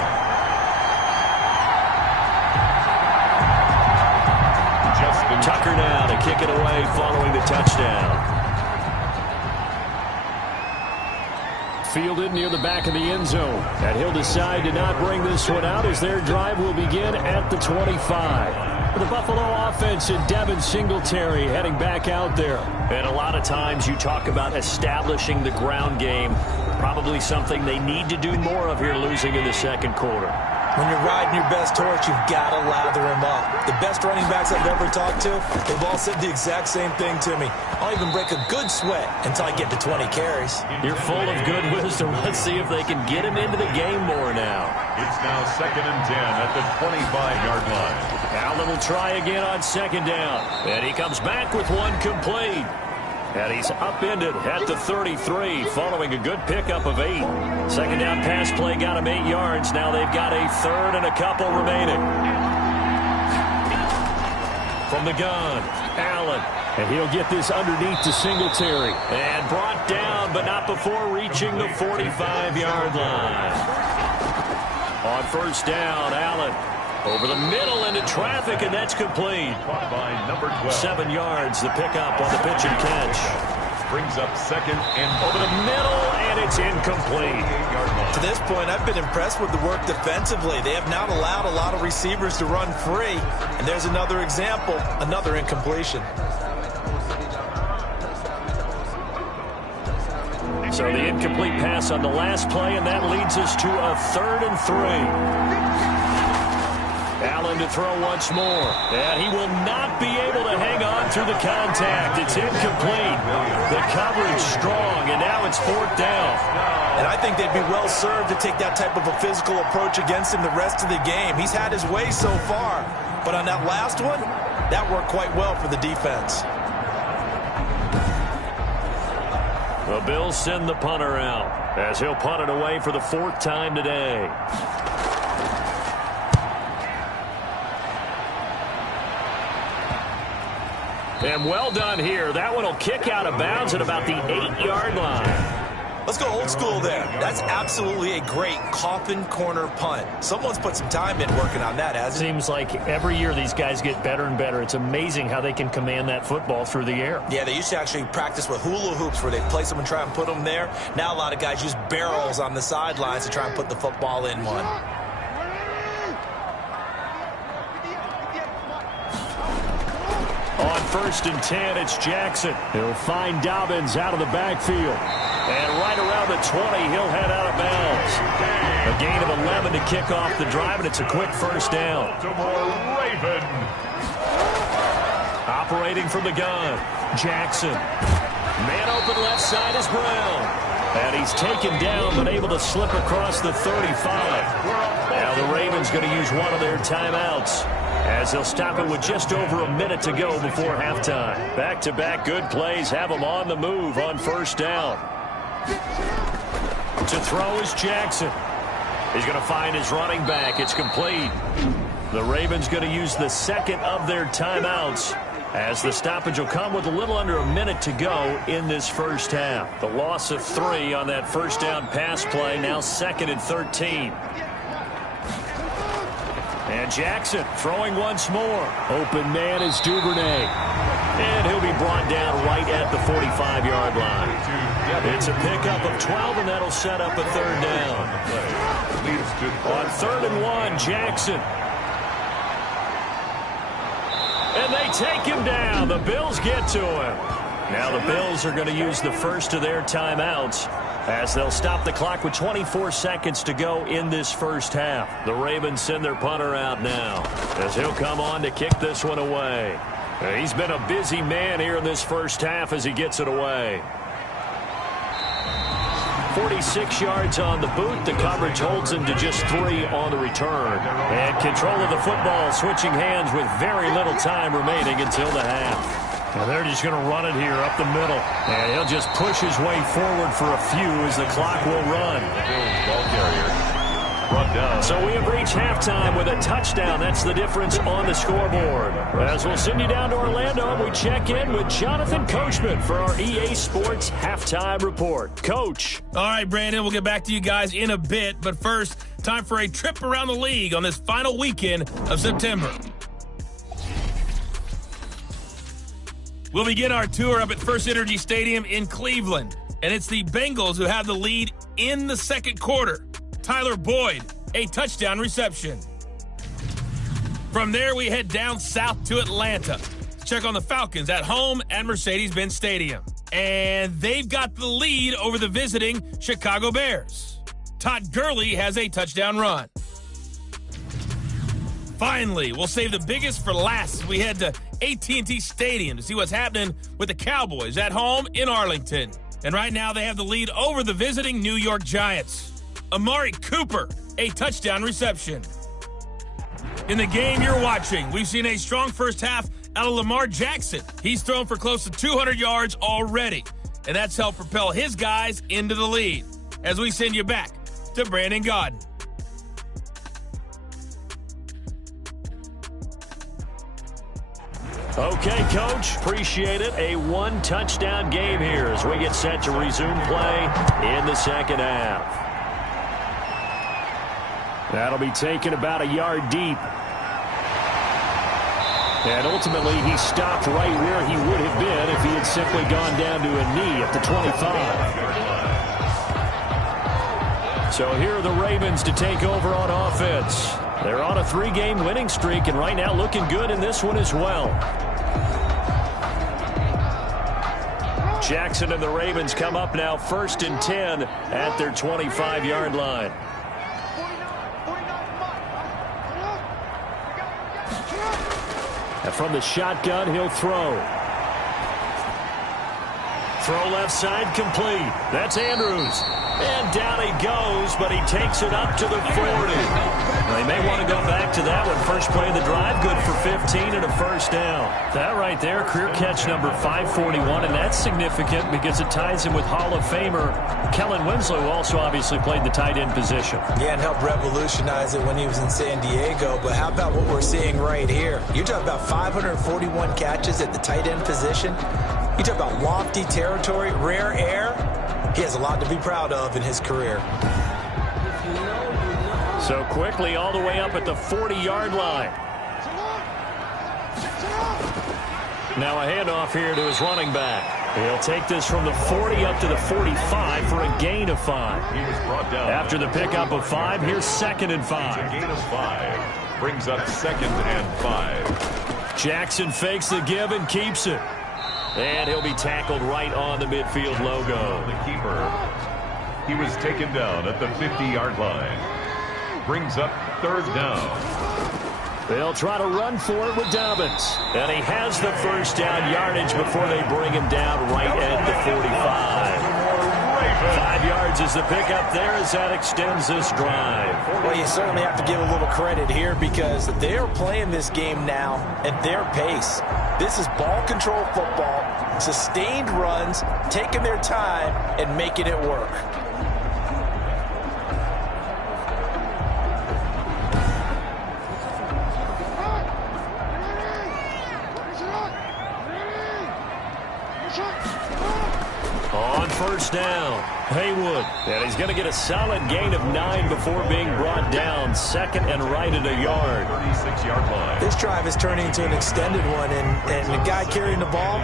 Justin Tucker now to kick it away following the touchdown. Fielded near the back of the end zone. And he'll decide to not bring this one out as their drive will begin at the 25. The Buffalo offense and Devin Singletary heading back out there. And a lot of times you talk about establishing the ground game. Probably something they need to do more of here losing in the second quarter. When you're riding your best horse, you've got to lather him up. The best running backs I've ever talked to, they've all said the exact same thing to me. I'll even break a good sweat until I get to 20 carries. You're full of good wisdom. Let's see if they can get him into the game more now. It's now 2nd and 10 at the 25-yard line. Allen will try again on second down. And he comes back with one complete. And he's upended at the 33 following a good pickup of 8. Second down pass play got him 8 yards. Now they've got a third and a couple remaining. From the gun, Allen. And he'll get this underneath to Singletary. And brought down, but not before reaching the 45-yard line. On first down, Allen. Over the middle into traffic, and that's complete. By number 12. 7 yards, the pickup on the pitch and catch. Brings up 2nd and Over the middle, and it's incomplete. To this point, I've been impressed with the work defensively. They have not allowed a lot of receivers to run free. And there's another example, another incompletion. So the incomplete pass on the last play, and that leads us to a 3rd and 3. Allen to throw once more. And he will not be able to hang on through the contact. It's incomplete. The coverage strong, and now it's 4th down. And I think they'd be well served to take that type of a physical approach against him the rest of the game. He's had his way so far. But on that last one, that worked quite well for the defense. The Bills send the punter out as he'll punt it away for the 4th time today. And well done here. That one will kick out of bounds at about the 8-yard line. Let's go old school there. That's absolutely a great coffin corner punt. Someone's put some time in working on that, hasn't it? Seems like every year these guys get better and better. It's amazing how they can command that football through the air. Yeah, they used to actually practice with hula hoops where they place them and try and put them there. Now a lot of guys use barrels on the sidelines to try and put the football in one. On 1st and 10, it's Jackson. He'll find Dobbins out of the backfield. And right around the 20, he'll head out of bounds. A gain of 11 to kick off the drive, and it's a quick first down. Baltimore Ravens. Operating from the gun, Jackson. Man open left side is Brown. And he's taken down, but able to slip across the 35. Now the Ravens going to use one of their timeouts, as they'll stop it with just over a minute to go before halftime. Back-to-back good plays have them on the move on first down. To throw is Jackson. He's going to find his running back. It's complete. The Ravens going to use the second of their timeouts, as the stoppage will come with a little under a minute to go in this first half. The loss of 3 on that first down pass play, now 2nd and 13. And Jackson throwing once more. Open man is Duvernay. And he'll be brought down right at the 45-yard line. It's a pickup of 12, and that'll set up a third down. On 3rd and 1, Jackson. And they take him down. The Bills get to him. Now the Bills are going to use the first of their timeouts as they'll stop the clock with 24 seconds to go in this first half. The Ravens send their punter out now as he'll come on to kick this one away. He's been a busy man here in this first half as he gets it away. 46 yards on the boot. The coverage holds him to just 3 on the return. And control of the football switching hands with very little time remaining until the half. And they're just going to run it here up the middle. And he'll just push his way forward for a few as the clock will run. Ball carrier. So we have reached halftime with a touchdown. That's the difference on the scoreboard. As we'll send you down to Orlando, we check in with Jonathan Coachman for our EA Sports Halftime Report. Coach. All right, Brandon, we'll get back to you guys in a bit. But first, time for a trip around the league on this final weekend of September. We'll begin our tour up at First Energy Stadium in Cleveland. And it's the Bengals who have the lead in the second quarter. Tyler Boyd, a touchdown reception. From there, we head down south to Atlanta. Check on the Falcons at home at Mercedes-Benz Stadium. And they've got the lead over the visiting Chicago Bears. Todd Gurley has a touchdown run. Finally, we'll save the biggest for last as we head to AT&T Stadium to see what's happening with the Cowboys at home in Arlington. And right now, they have the lead over the visiting New York Giants. Amari Cooper, a touchdown reception. In the game you're watching, we've seen a strong first half out of Lamar Jackson. He's thrown for close to 200 yards already, and that's helped propel his guys into the lead. As we send you back to Brandon Gaudin. Okay, Coach. Appreciate it. A one-touchdown game here as we get set to resume play in the second half. That'll be taken about a yard deep. And ultimately, he stopped right where he would have been if he had simply gone down to a knee at the 25. So here are the Ravens to take over on offense. They're on a 3-game winning streak, and right now looking good in this one as well. Jackson and the Ravens come up now 1st and 10 at their 25-yard line. And from the shotgun, he'll throw. Throw left side, complete. That's Andrews. And down he goes, but he takes it up to the 40. Well, he may want to go back to that one. First play of the drive, good for 15 and a first down. That right there, career catch number 541, and that's significant because it ties him with Hall of Famer Kellen Winslow, who also obviously played the tight end position. Yeah, and helped revolutionize it when he was in San Diego. But how about what we're seeing right here? You're talking about 541 catches at the tight end position. You talk about lofty territory, rare air. He has a lot to be proud of in his career. So quickly all the way up at the 40-yard line. Now a handoff here to his running back. He'll take this from the 40 up to the 45 for a gain of 5. He was brought down. After the pickup of 5, here's 2nd and 5. A gain of 5. Brings up 2nd and 5. Jackson fakes the give and keeps it. And he'll be tackled right on the midfield logo. The keeper. He was taken down at the 50-yard line. Brings up 3rd down. They'll try to run for it with Dobbins. And he has the first down yardage before they bring him down right at the 45. 5 yards is the pickup there as that extends this drive. Well, you certainly have to give a little credit here because they're playing this game now at their pace. This is ball control football, sustained runs, taking their time and making it work. On first down, Haywood. And he's going to get a solid gain of 9 before being brought down. Second and right at a yard. 36-yard line. This drive is turning into an extended one, and the guy carrying the ball,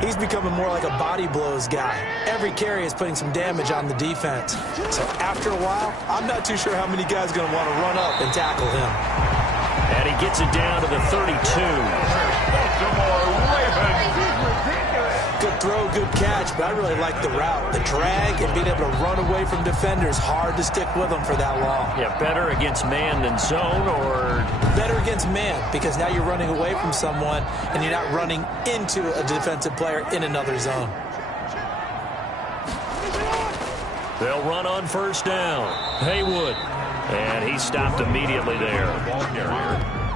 he's becoming more like a body blows guy. Every carry is putting some damage on the defense. So after a while, I'm not too sure how many guys are going to want to run up and tackle him. And he gets it down to the 32. Baltimore Ravens. Good throw, good catch, but I really like the route. The drag and being able to run away from defenders, hard to stick with them for that long. Yeah, better against man than zone, or better against man, because now you're running away from someone and you're not running into a defensive player in another zone. they'll run on first down. Haywood. And he stopped immediately there.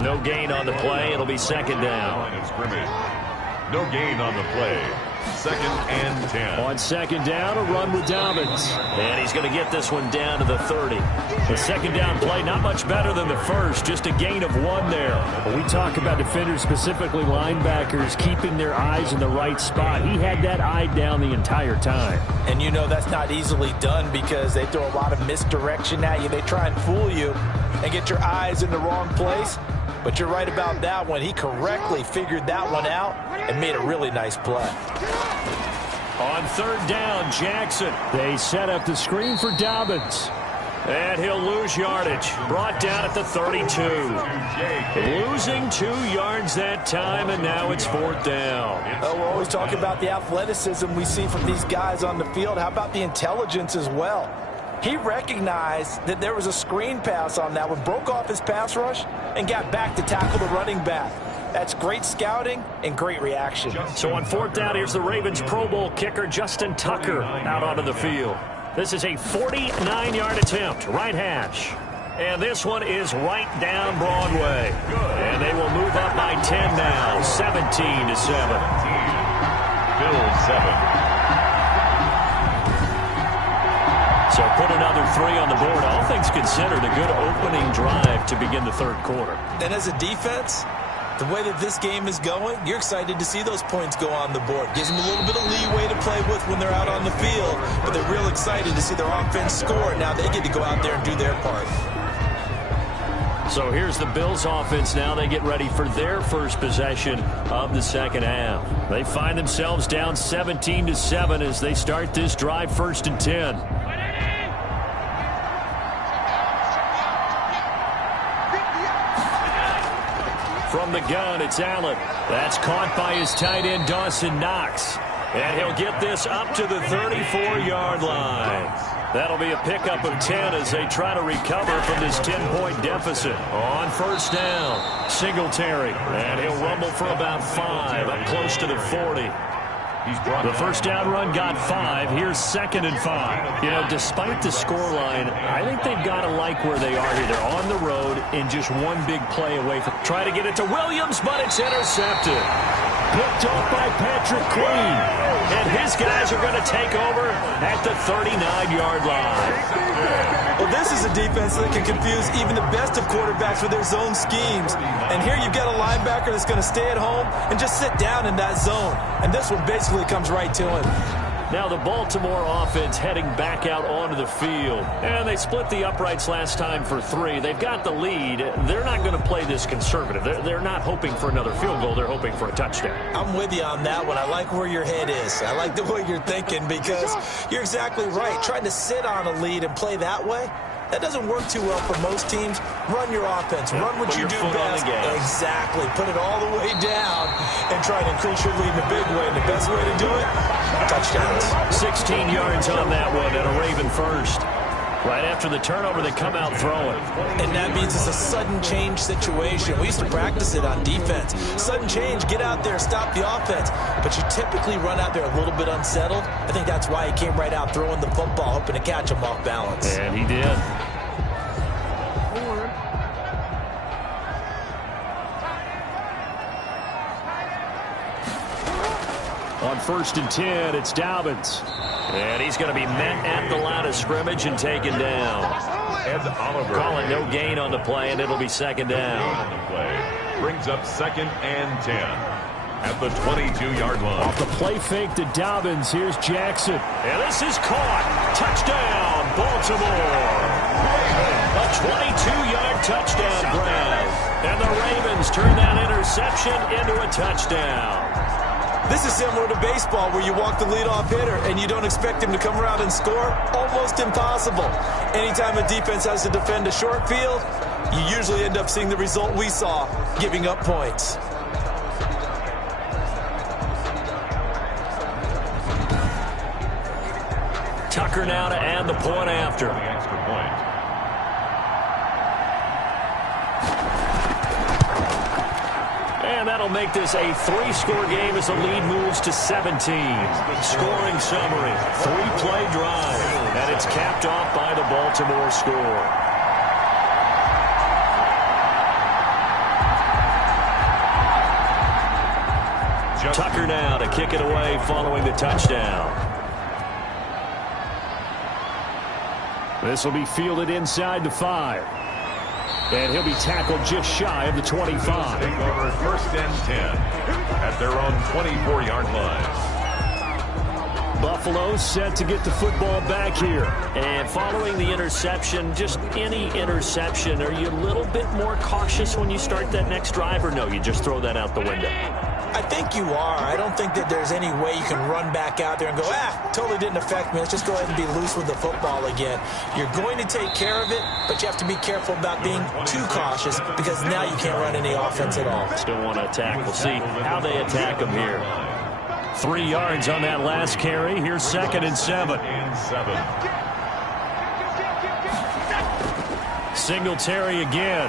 No gain on the play. It'll be second down. No gain on the play. Second and 10. On second down, a run with Dobbins. And he's going to get this one down to the 30. The second down play, not much better than the first. Just a gain of 1 there. When we talk about defenders, specifically linebackers, keeping their eyes in the right spot. He had that eye down the entire time. And you know that's not easily done because they throw a lot of misdirection at you. They try and fool you and get your eyes in the wrong place. But you're right about that one. He correctly figured that one out and made a really nice play. On third down, Jackson. They set up the screen for Dobbins. And he'll lose yardage. Brought down at the 32. Losing 2 yards that time, and now it's fourth down. Oh, we're always talking about the athleticism we see from these guys on the field. How about the intelligence as well? He recognized that there was a screen pass on that one, broke off his pass rush, and got back to tackle the running back. That's great scouting and great reaction. So on fourth down, here's the Ravens Pro Bowl kicker, Justin Tucker, out onto the field. This is a 49-yard attempt, right hash. And this one is right down Broadway. And they will move up by 10 now, 17-7. Bills 7. So put another 3 on the board. All things considered, a good opening drive to begin the third quarter. And as a defense, the way that this game is going, you're excited to see those points go on the board. Gives them a little bit of leeway to play with when they're out on the field, but they're real excited to see their offense score. Now they get to go out there and do their part. So here's the Bills offense now. They get ready for their first possession of the second half. They find themselves down 17-7 as they start this drive, first and 10. From the gun, it's Allen. That's caught by his tight end, Dawson Knox. And he'll get this up to the 34-yard line. That'll be a pickup of 10 as they try to recover from this 10-point deficit. On first down, Singletary. And he'll rumble for about 5, up close to the 40. The first down run got 5. Here's second and 5. You know, despite the scoreline, I think they've got to like where they are here. They're on the road and just one big play away from try to get it to Williams, but it's intercepted. Picked off by Patrick Queen. And his guys are going to take over at the 39-yard line. Well, this is a defense that can confuse even the best of quarterbacks with their zone schemes. And here you've got a linebacker that's going to stay at home and just sit down in that zone. And this one basically comes right to him. Now the Baltimore offense heading back out onto the field. And they split the uprights last time for 3. They've got the lead. They're not going to play this conservative. They're not hoping for another field goal. They're hoping for a touchdown. I'm with you on that one. I like where your head is. I like the way you're thinking because you're exactly right. Trying to sit on a lead and play that way, that doesn't work too well for most teams. Run your offense. Run what you do best. Exactly. Put it all the way down and try to increase your lead in a big way. And the best way to do it, touchdowns. 16 yards on that one and a Raven first. Right after the turnover, they come out throwing. And that means it's a sudden change situation. We used to practice it on defense. Sudden change, get out there, stop the offense. But you typically run out there a little bit unsettled. I think that's why he came right out throwing the football, hoping to catch him off balance. And he did. On first and 10, it's Dobbins. And he's going to be met at the line of scrimmage and taken down. And Oliver. Calling no gain on the play, and it'll be second down. On the play. Brings up second and 10. at the 22-yard line. Off the play fake to Dobbins, here's Jackson. And this is caught. Touchdown, Baltimore. A 22-yard touchdown grab. And the Ravens turn that interception into a touchdown. This is similar to baseball where you walk the leadoff hitter and you don't expect him to come around and score. Almost impossible. Anytime a defense has to defend a short field, you usually end up seeing the result we saw, giving up points. Tucker now to add the point after. The extra point. And that'll make this a 3-score game as the lead moves to 17. Scoring summary, 3-play drive, and it's capped off by the Baltimore score. Tucker now to kick it away following the touchdown. This will be fielded inside the 5. And he'll be tackled just shy of the 25. Take over 1st and 10 at their own 24-yard line. Buffalo set to get the football back here. And following the interception, just any interception, are you a little bit more cautious when you start that next drive, or no, you just throw that out the window? I think you are. I don't think that there's any way you can run back out there and go, totally didn't affect me. Let's just go ahead and be loose with the football again. You're going to take care of it, but you have to be careful about being too cautious because now you can't run any offense at all. Still want to attack. We'll see how they attack them here. 3 yards on that last carry. Here's 2nd and 7. Singletary again.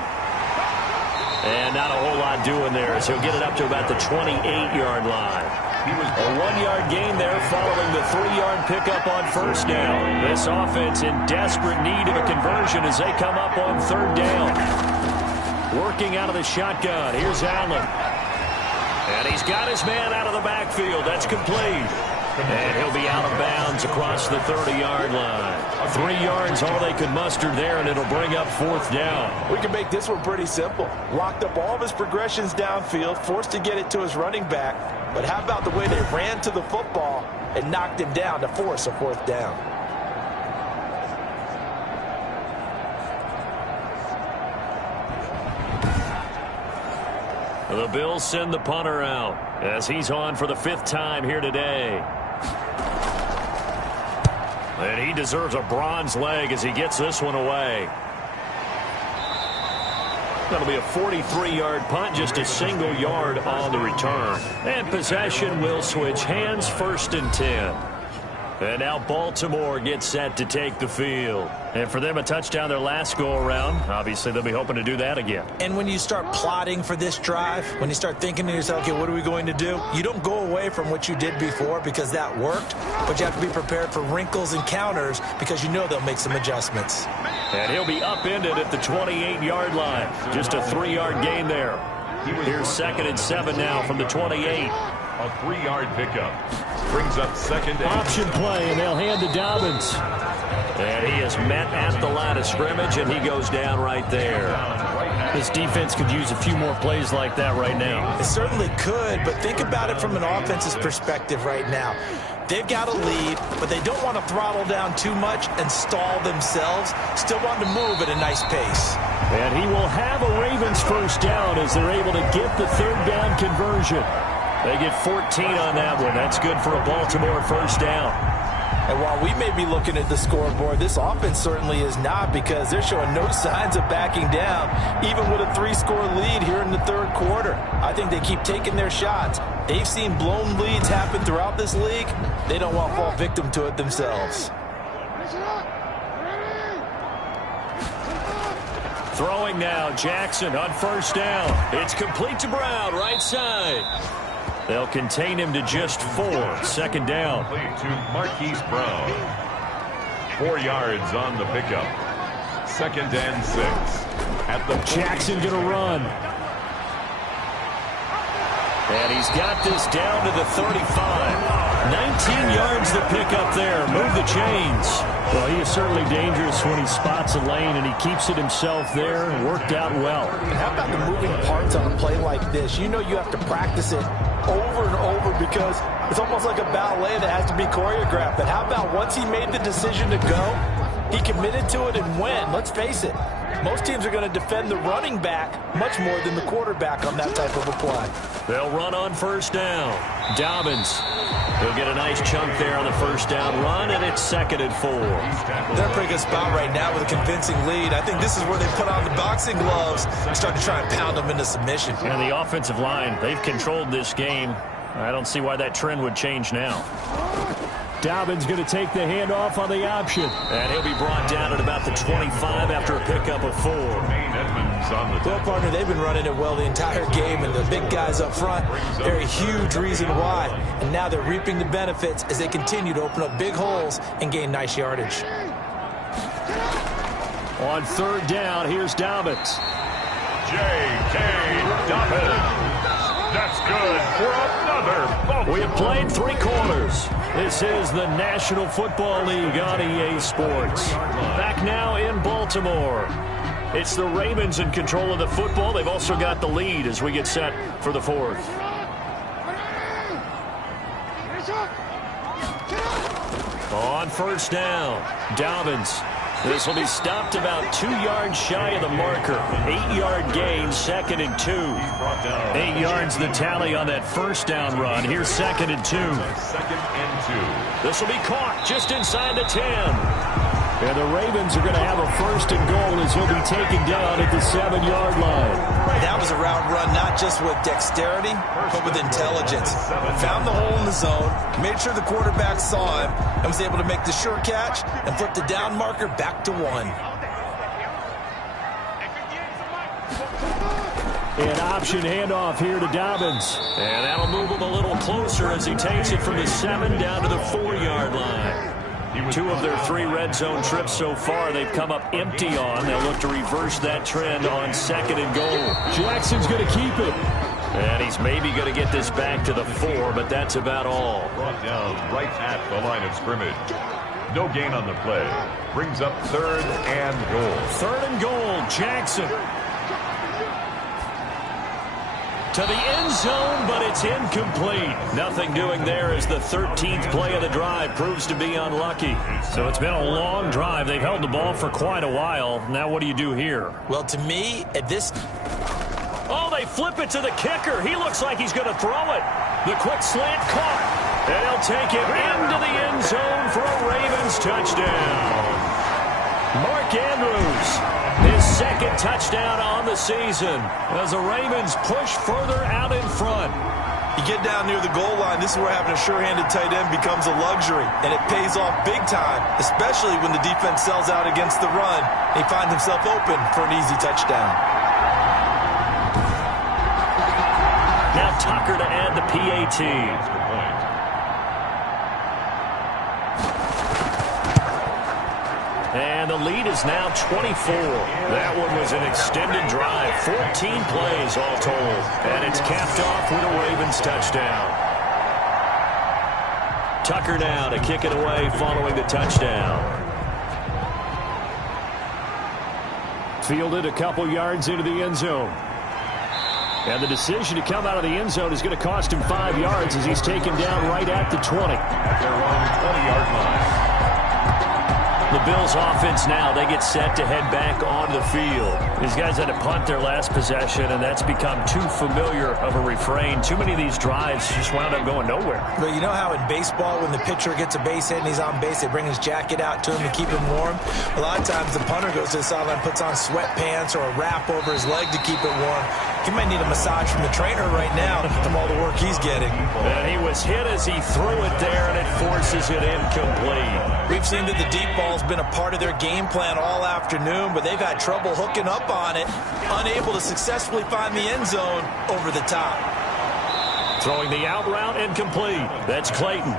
And not a whole lot doing there as he'll get it up to about the 28-yard line. A 1-yard gain there following the 3-yard pickup on 1st down. This offense in desperate need of a conversion as they come up on 3rd down. Working out of the shotgun. Here's Allen. And he's got his man out of the backfield. That's complete. And he'll be out of bounds across the 30-yard line. 3 yards, all they could muster there, and it'll bring up 4th down. We can make this one pretty simple. Locked up all of his progressions downfield, forced to get it to his running back. But how about the way they ran to the football and knocked him down to force a 4th down? The Bills send the punter out as he's on for the 5th time here today. And he deserves a bronze leg as he gets this one away. That'll be a 43-yard punt, just a single yard on the return. And possession will switch hands, 1st and 10. And now Baltimore gets set to take the field. And for them, a touchdown their last go-around. Obviously, they'll be hoping to do that again. And when you start plotting for this drive, when you start thinking to yourself, okay, what are we going to do? You don't go away from what you did before because that worked, but you have to be prepared for wrinkles and counters because you know they'll make some adjustments. And he'll be upended at the 28-yard line. Just a 3-yard gain there. Here's 2nd and 7 now from the 28. A 3-yard pickup. Brings up 2nd and option play, and they'll hand to Dobbins. And he is met at the line of scrimmage, and he goes down right there. This defense could use a few more plays like that right now. It certainly could, but think about it from an offense's perspective right now. They've got a lead, but they don't want to throttle down too much and stall themselves. Still want to move at a nice pace. And he will have a Ravens 1st down as they're able to get the 3rd down conversion. They get 14 on that one. That's good for a Baltimore 1st down. And while we may be looking at the scoreboard, this offense certainly is not because they're showing no signs of backing down, even with a 3-score lead here in the 3rd quarter. I think they keep taking their shots. They've seen blown leads happen throughout this league. They don't want to fall victim to it themselves. Throwing now, Jackson on 1st down. It's complete to Brown, right side. They'll contain him to just 4. 2nd down. to Marquise Brown. 4 yards on the pickup. 2nd and 6. At the Jackson gonna run. And he's got this down to the 35. 19 yards to pick up there. Move the chains. Well, he is certainly dangerous when he spots a lane, and he keeps it himself there and worked out well. And how about the moving parts on a play like this? You know you have to practice it over and over because it's almost like a ballet that has to be choreographed. But how about once he made the decision to go, he committed to it and went. Let's face it, most teams are going to defend the running back much more than the quarterback on that type of a play. They'll run on first down. Dobbins. He'll get a nice chunk there on the first down run, and it's 2nd and 4. They're in a pretty good spot right now with a convincing lead. I think this is where they put on the boxing gloves and start to try and pound them into submission. And the offensive line, they've controlled this game. I don't see why that trend would change now. Dobbins going to take the handoff on the option. And he'll be brought down at about the 25 after a pickup of 4. Well, partner, they've been running it well the entire game, and the big guys up front, they're a huge reason why. And now they're reaping the benefits as they continue to open up big holes and gain nice yardage. On 3rd down, here's Dobbins. J.K. Dobbins. That's good for another ball. We have played 3 quarters. This is the National Football League on EA Sports. Back now in Baltimore. It's the Ravens in control of the football. They've also got the lead as we get set for the 4th. On first down, Dobbins. This will be stopped about 2 yards shy of the marker. 8-yard gain, 2nd and 2. 8 yards the tally on that first down run. Here's 2nd and 2. 2nd and 2. This will be caught just inside the 10. And the Ravens are going to have a 1st and goal as he'll be taken down at the 7-yard line. That was a route run not just with dexterity, but with intelligence. Found the hole in the zone, made sure the quarterback saw him, and was able to make the sure catch and flip the down marker back to 1. An option handoff here to Dobbins. And that'll move him a little closer as he takes it from the 7 down to the 4-yard line. 2 of their 3 red zone trips so far they've come up empty on. They'll look to reverse that trend on 2nd and goal. Jackson's going to keep it. And he's maybe going to get this back to the 4, but that's about all. Brought down right at the line of scrimmage. No gain on the play. Brings up 3rd and goal. 3rd and goal, Jackson. To the end zone, but it's incomplete. Nothing doing there as the 13th play of the drive proves to be unlucky. So it's been a long drive. They've held the ball for quite a while. Now what do you do here? Well, to me, at this... Oh, they flip it to the kicker. He looks like he's going to throw it. The quick slant caught. And he'll take it into the end zone for a Ravens touchdown. Mark Andrews. His 2nd touchdown on the season as the Ravens push further out in front. You get down near the goal line, this is where having a sure-handed tight end becomes a luxury, and it pays off big time, especially when the defense sells out against the run. He finds himself open for an easy touchdown. Now Tucker to add the PAT. And the lead is now 24. That one was an extended drive. 14 plays all told. And it's capped off with a Ravens touchdown. Tucker now to kick it away following the touchdown. Fielded a couple yards into the end zone. And the decision to come out of the end zone is going to cost him 5 yards as he's taken down right at the 20. At their own 20-yard line. The Bills offense now, they get set to head back onto the field. These guys had to punt their last possession, and that's become too familiar of a refrain. Too many of these drives just wound up going nowhere. But you know how in baseball, when the pitcher gets a base hit and he's on base, they bring his jacket out to him to keep him warm? A lot of times the punter goes to the sideline, puts on sweatpants or a wrap over his leg to keep it warm. He might need a massage from the trainer right now from all the work he's getting. And he was hit as he threw it there, and it forces it incomplete. We've seen that the deep ball's been a part of their game plan all afternoon, but they've had trouble hooking up on it, unable to successfully find the end zone over the top. Throwing the out route incomplete. That's Clayton.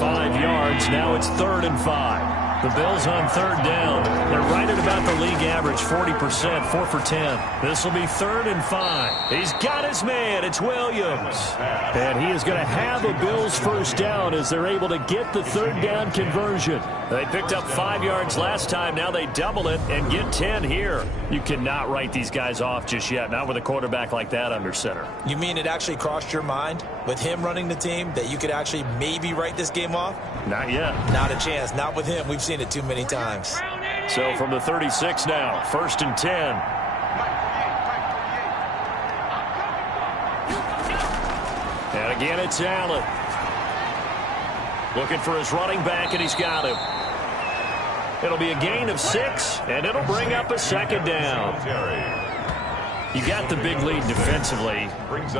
5 yards. Now it's 3rd and 5. The Bills on third down. They're right at about the league average, 40%, 4 for 10. This will be 3rd and 5. He's got his man. It's Williams. And he is going to have a Bills first down as they're able to get the 3rd down conversion. They picked up 5 yards last time. Now they double it and get 10 here. You cannot write these guys off just yet, not with a quarterback like that under center. You mean it actually crossed your mind with him running the team that you could actually maybe write this game off? Not yet. Not a chance. Not with him. We've seen it too many times. So from the 36 now, 1st and 10. And again, it's Allen. Looking for his running back, and he's got him. It'll be a gain of 6, and it'll bring up a 2nd down. You got the big lead defensively.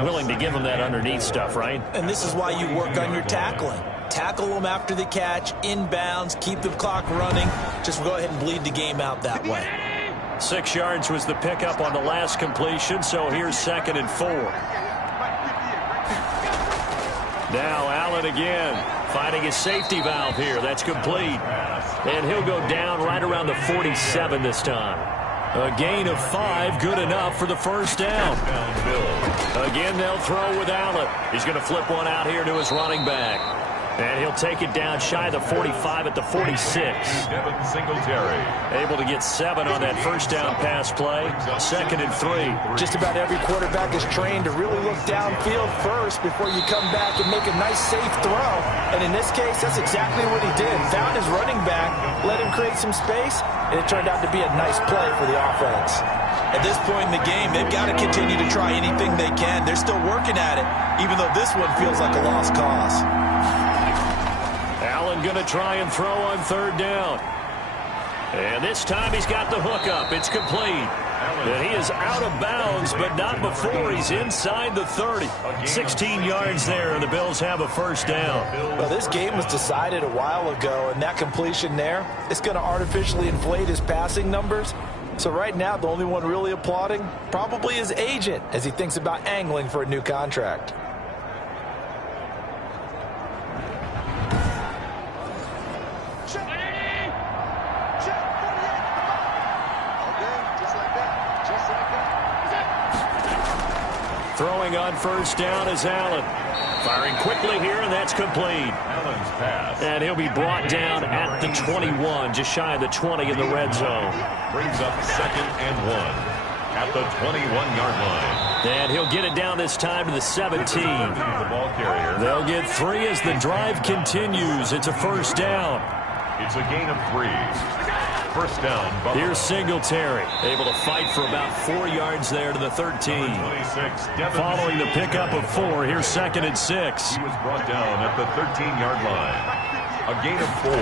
Willing to give him that underneath stuff, right? And this is why you work on your tackling. Tackle them after the catch, inbounds, keep the clock running. Just go ahead and bleed the game out that way. 6 yards was the pickup on the last completion, so here's 2nd and 4. Now Allen again, finding his safety valve here. That's complete. And he'll go down right around the 47 this time. A gain of 5, good enough for the first down. Again, they'll throw with Allen. He's going to flip one out here to his running back. And he'll take it down shy of the 45 at the 46. Devin Singletary. Able to get 7 on that first down pass play. 2nd and 3. Just about every quarterback is trained to really look downfield first before you come back and make a nice, safe throw. And in this case, that's exactly what he did. Found his running back, let him create some space, and it turned out to be a nice play for the offense. At this point in the game, they've got to continue to try anything they can. They're still working at it, even though this one feels like a lost cause. Allen going to try and throw on 3rd down. And this time he's got the hookup. It's complete. And he is out of bounds, but not before he's inside the 30. 16 yards there, and the Bills have a first down. Well, this game was decided a while ago, and that completion there is going to artificially inflate his passing numbers. So right now, the only one really applauding probably his agent as he thinks about angling for a new contract. Throwing on first down is Allen. Firing quickly here, and that's complete. Allen's pass. And he'll be brought down at the 21, just shy of the 20 in the red zone. Brings up 2nd and 1 at the 21-yard line. And he'll get it down this time to the 17. The ball carrier. They'll get 3 as the drive continues. It's a first down. It's a gain of 3. First down, Buffalo. Here's Singletary, able to fight for about 4 yards there to the 13. 26, Following the pickup of 4, here's 2nd and 6. He was brought down at the 13-yard line. A gain of 4.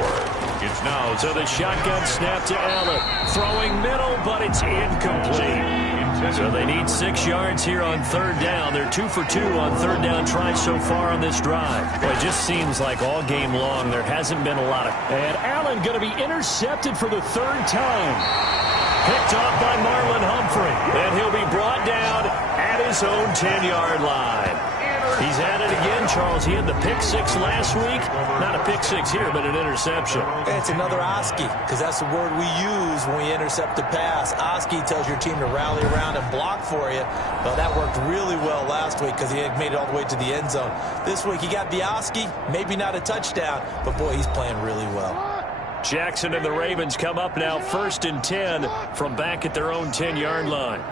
It's now So the shotgun snap to Allen. Throwing middle, but it's incomplete. So they need 6 yards here on 3rd down. They're 2 for 2 on 3rd down tries so far on this drive. Well, it just seems like all game long there hasn't been a lot of... And Allen going to be intercepted for the 3rd time. Picked off by Marlon Humphrey. And he'll be brought down at his own 10-yard line. He's at it again, Charles. He had the pick 6 last week. Not a pick 6 here, but an interception. It's another Oski, because that's the word we use when we intercept a pass. Oski tells your team to rally around and block for you. Well, that worked really well last week because he had made it all the way to the end zone. This week he got the Oski, maybe not a touchdown, but boy, he's playing really well. Jackson and the Ravens come up now 1st and 10 from back at their own 10-yard line.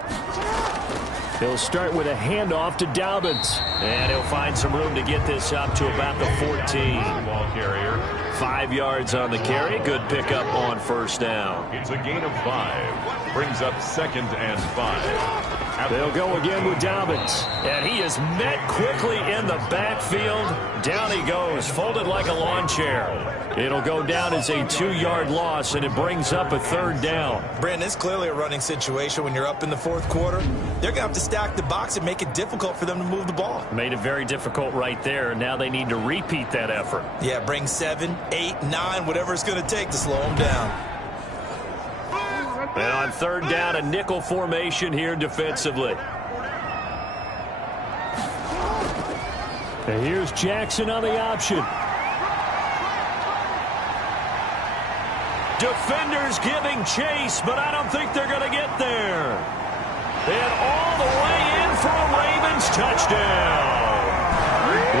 He'll start with a handoff to Dobbins. And he'll find some room to get this up to about the 14. ball carrier. 5 yards on the carry. Good pickup on first down. It's a gain of 5. Brings up 2nd and 5. They'll go again with Dobbins. And he is met quickly in the backfield. Down he goes, folded like a lawn chair. It'll go down as a 2-yard loss, and it brings up a 3rd down. Brandon, it's clearly a running situation when you're up in the 4th quarter. They're going to have to stack the box and make it difficult for them to move the ball. Made it very difficult right there. Now they need to repeat that effort. Yeah, bring 7, 8, 9, whatever it's going to take to slow them down. And on 3rd down, a nickel formation here defensively. And here's Jackson on the option. Defenders giving chase, but I don't think they're going to get there. And all the way in for a Ravens touchdown.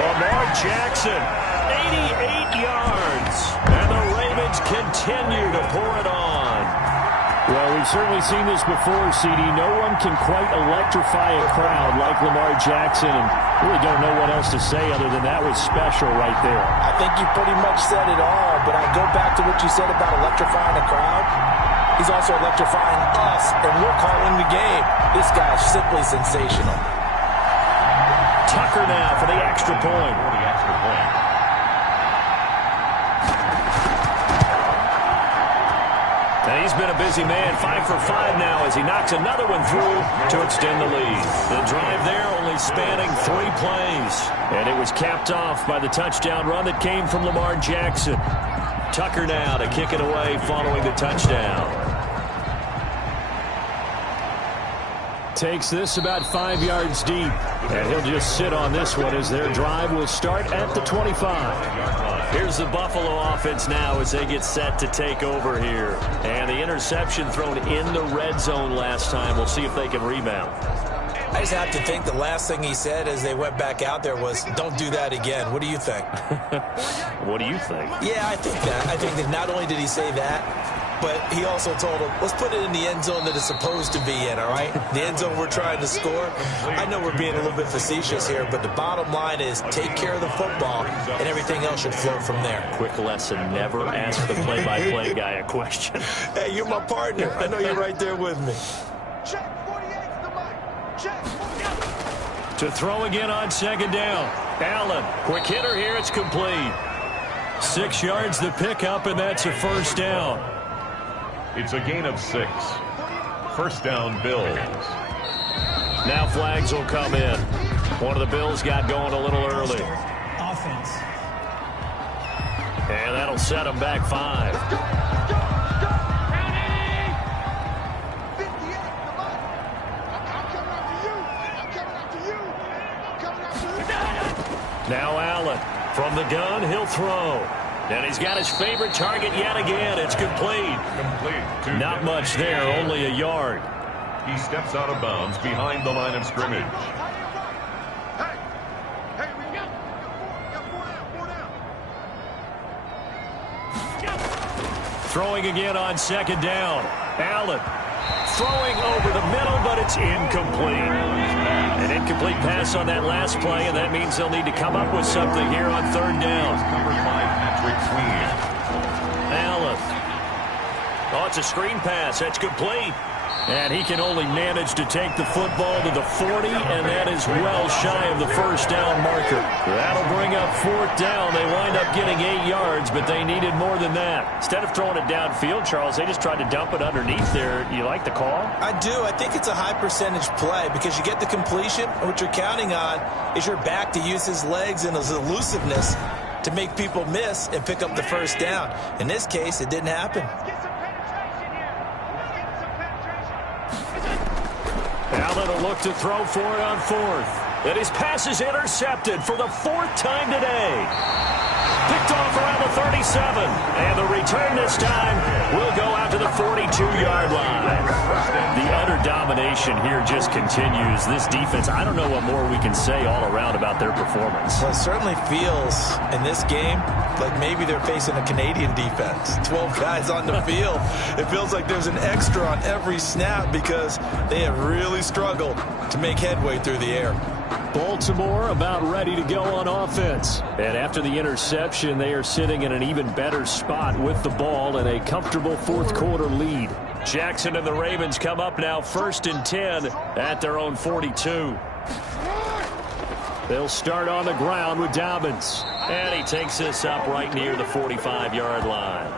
Lamar Jackson, 88 yards. And the Ravens continue to pour it on. Well, we've certainly seen this before, CD. No one can quite electrify a crowd like Lamar Jackson, and really don't know what else to say other than that was special right there. I think you pretty much said it all, but I go back to what you said about electrifying a crowd. He's also electrifying us, and we're calling the game. This guy's simply sensational. Tucker now for the extra point. And he's been a busy man, 5 for 5 now as he knocks another one through to extend the lead. The drive there only spanning 3 plays. And it was capped off by the touchdown run that came from Lamar Jackson. Tucker now to kick it away following the touchdown. Takes this about 5 yards deep. And he'll just sit on this one as their drive will start at the 25. Here's the Buffalo offense now as they get set to take over here. And the interception thrown in the red zone last time. We'll see if they can rebound. I just have to think the last thing he said as they went back out there was, don't do that again. What do you think? What do you think? Yeah, I think that. I think that not only did he say that, but he also told him, let's put it in the end zone that it's supposed to be in, all right? The end zone we're trying to score. I know we're being a little bit facetious here, but the bottom line is take care of the football, and everything else should flow from there. Quick lesson, never ask the play-by-play guy a question. Hey, you're my partner. I know you're right there with me. Check 48 the mic. Check. To throw again on second down. Allen, quick hitter here, it's complete. 6 yards the pickup, and that's a first down. It's a gain of 6. First down, Bills. Now flags will come in. One of the Bills got going a little early. Offense. And that'll set them back 5. Now Allen from the gun, he'll throw. And he's got his favorite target yet again. It's complete. Not much there, only a yard. He steps out of bounds behind the line of scrimmage. Hey, we got 4 down. Throwing again on second down. Allen throwing over the middle, but it's incomplete. An incomplete pass on that last play, and that means they'll need to come up with something here on third down. Number 5, Patrick Queen. Allen. Oh, it's a screen pass. That's complete. And he can only manage to take the football to the 40, and that is well shy of the first down marker. That'll bring up fourth down. They wind up getting 8 yards, but they needed more than that. Instead of throwing it downfield, Charles, they just tried to dump it underneath there. You like the call? I do. I think it's a high percentage play because you get the completion. What you're counting on is your back to use his legs and his elusiveness to make people miss and pick up the first down. In this case, it didn't happen. Allen will look to throw for it on fourth. And his pass is intercepted for the 4th time today. Picked off around the 37. And the return this time will go out to the 42-yard line. The utter domination here just continues. This defense, I don't know what more we can say all around about their performance. Well, it certainly feels in this game like maybe they're facing a Canadian defense. 12 guys on the field. It feels like there's an extra on every snap because they have really struggled to make headway through the air. Baltimore about ready to go on offense. And after the interception, they are sitting in an even better spot with the ball and a comfortable fourth quarter lead. Jackson and the Ravens come up now 1st and 10 at their own 42. They'll start on the ground with Dobbins. And he takes this up right near the 45-yard line.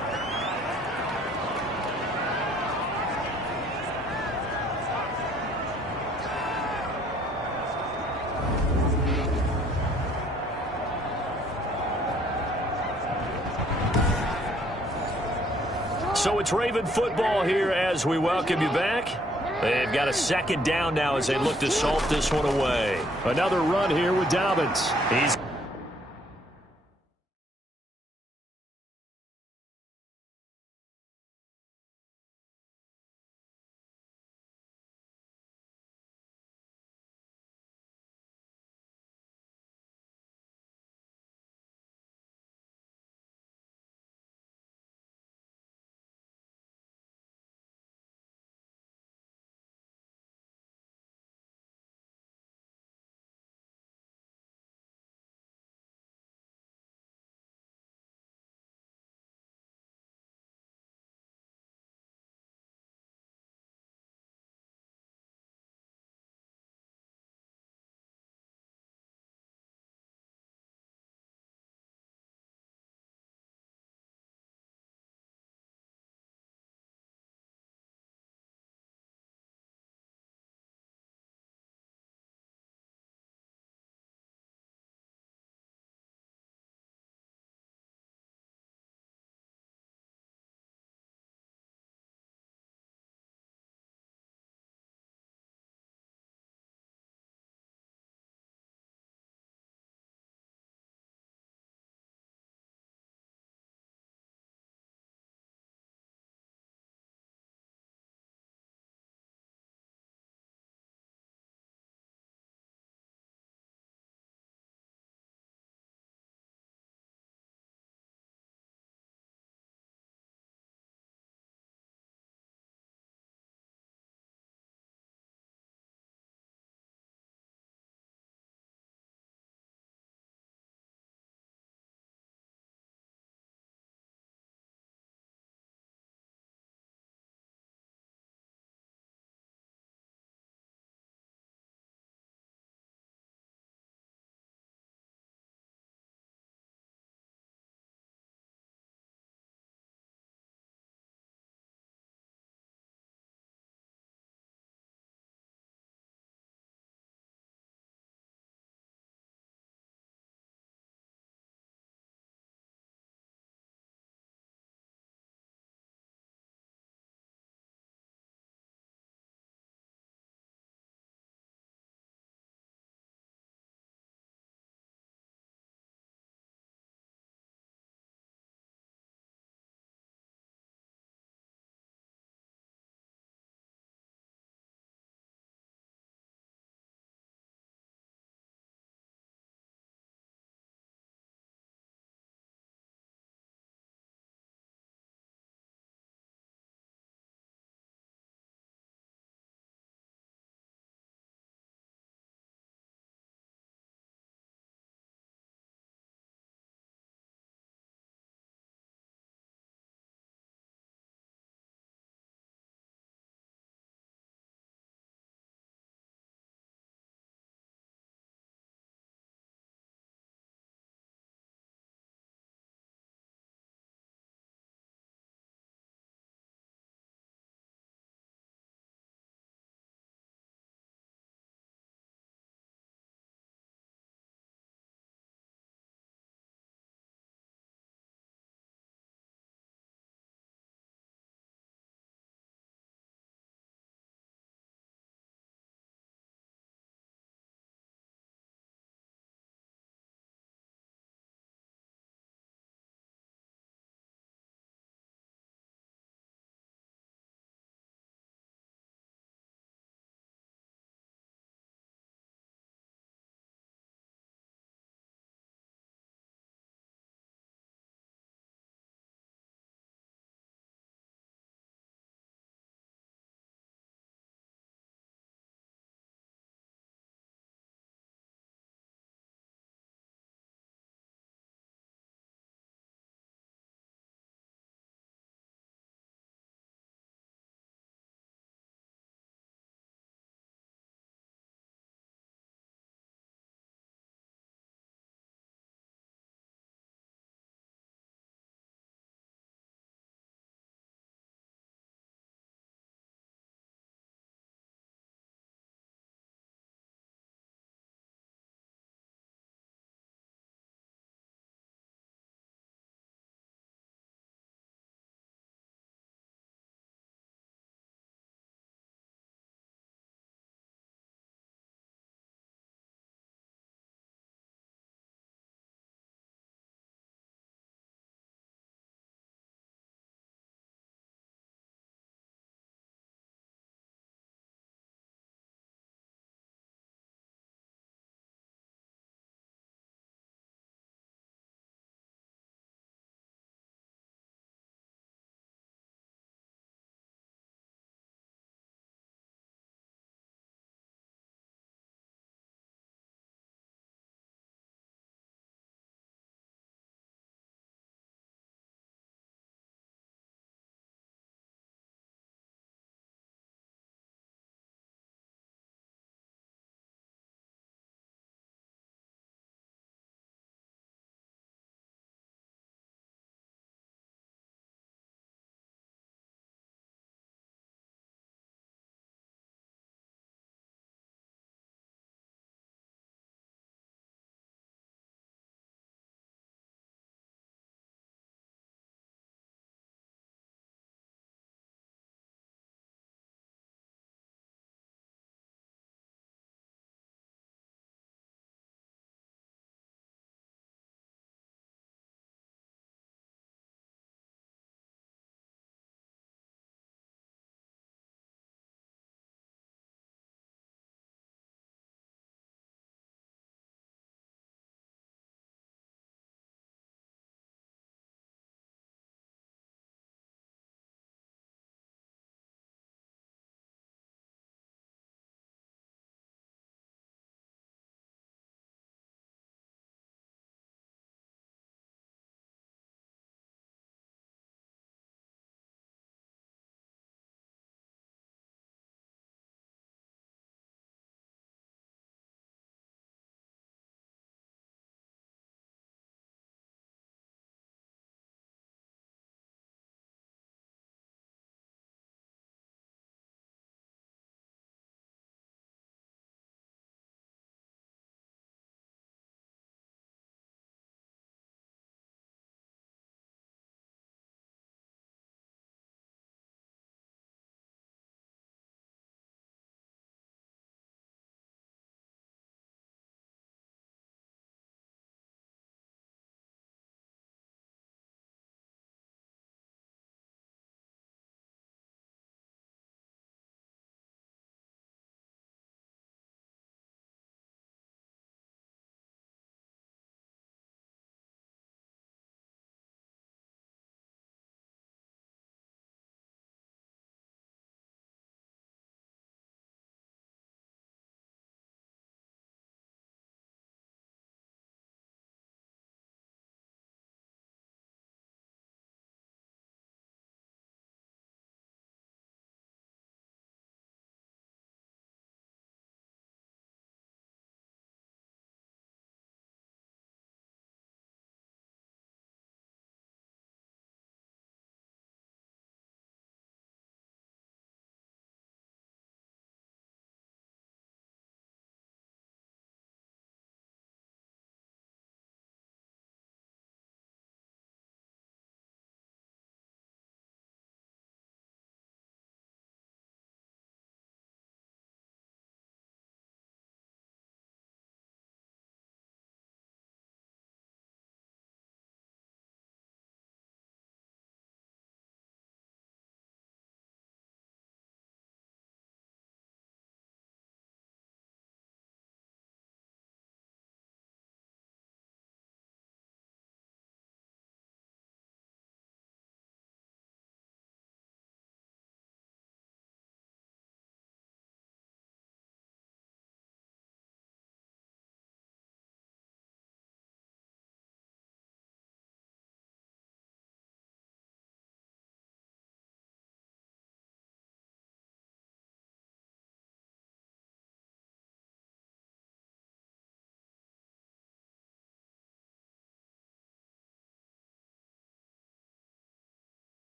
So it's Raven football here as we welcome you back. They've got a second down now as they look to salt this one away. Another run here with Dobbins. He's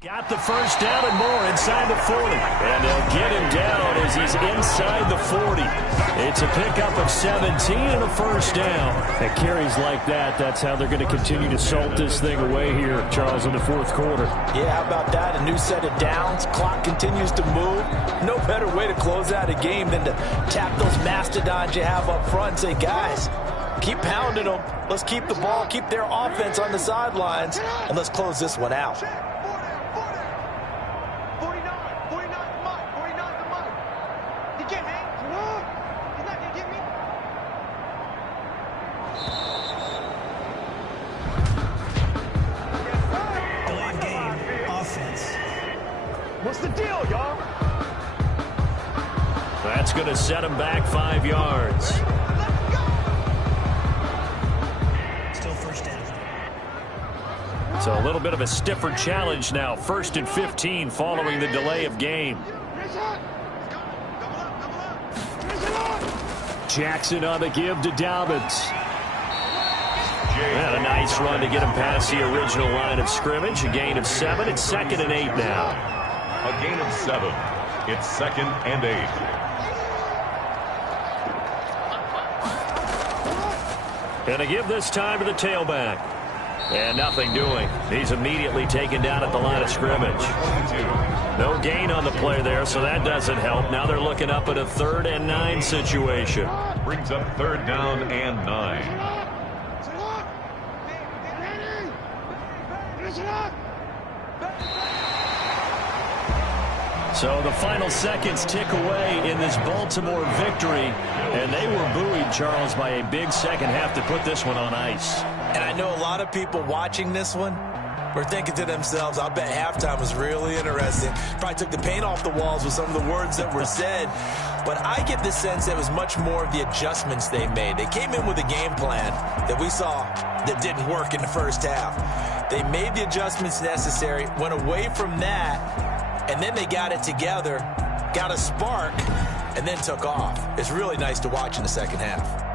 Got the first down and more inside the 40. And they'll get him down as he's inside the 40. It's a pickup of 17 and a first down. At carries like that, that's how they're going to continue to salt this thing away here, Charles, in the fourth quarter. Yeah, how about that? A new set of downs. Clock continues to move. No better way to close out a game than to tap those mastodons you have up front and say, guys, keep pounding them. Let's keep the ball, keep their offense on the sidelines, and let's close this one out. What's the deal, y'all? That's going to set him back 5 yards. Still first down. So a little bit of a stiffer challenge now. 1st and 15 following the delay of game. Jackson on the give to Dobbins. And a nice run to get him past the original line of scrimmage. A gain of 7. It's 2nd and 8 now. A gain of 7. It's 2nd and 8. And to give this time to the tailback. And nothing doing. He's immediately taken down at the line of scrimmage. No gain on the play there, so that doesn't help. Now they're looking up at a 3rd and 9 situation. Brings up 3rd down and 9. So the final seconds tick away in this Baltimore victory. And they were buoyed, Charles, by a big second half to put this one on ice. And I know a lot of people watching this one were thinking to themselves, I bet halftime was really interesting. Probably took the paint off the walls with some of the words that were said. But I get the sense that it was much more of the adjustments they made. They came in with a game plan that we saw that didn't work in the first half. They made the adjustments necessary, went away from that, and then they got it together, got a spark, and then took off. It's really nice to watch in the second half.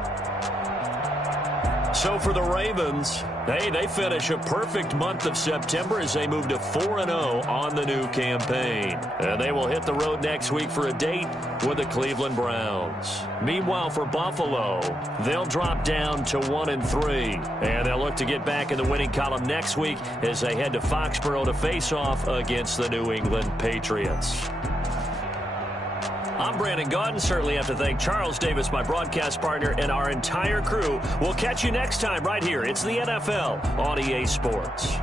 So for the Ravens, they finish a perfect month of September as they move to 4-0 on the new campaign. And they will hit the road next week for a date with the Cleveland Browns. Meanwhile, for Buffalo, they'll drop down to 1-3. And they'll look to get back in the winning column next week as they head to Foxborough to face off against the New England Patriots. I'm Brandon Gaudin. Certainly have to thank Charles Davis, my broadcast partner, and our entire crew. We'll catch you next time right here. It's the NFL on EA Sports.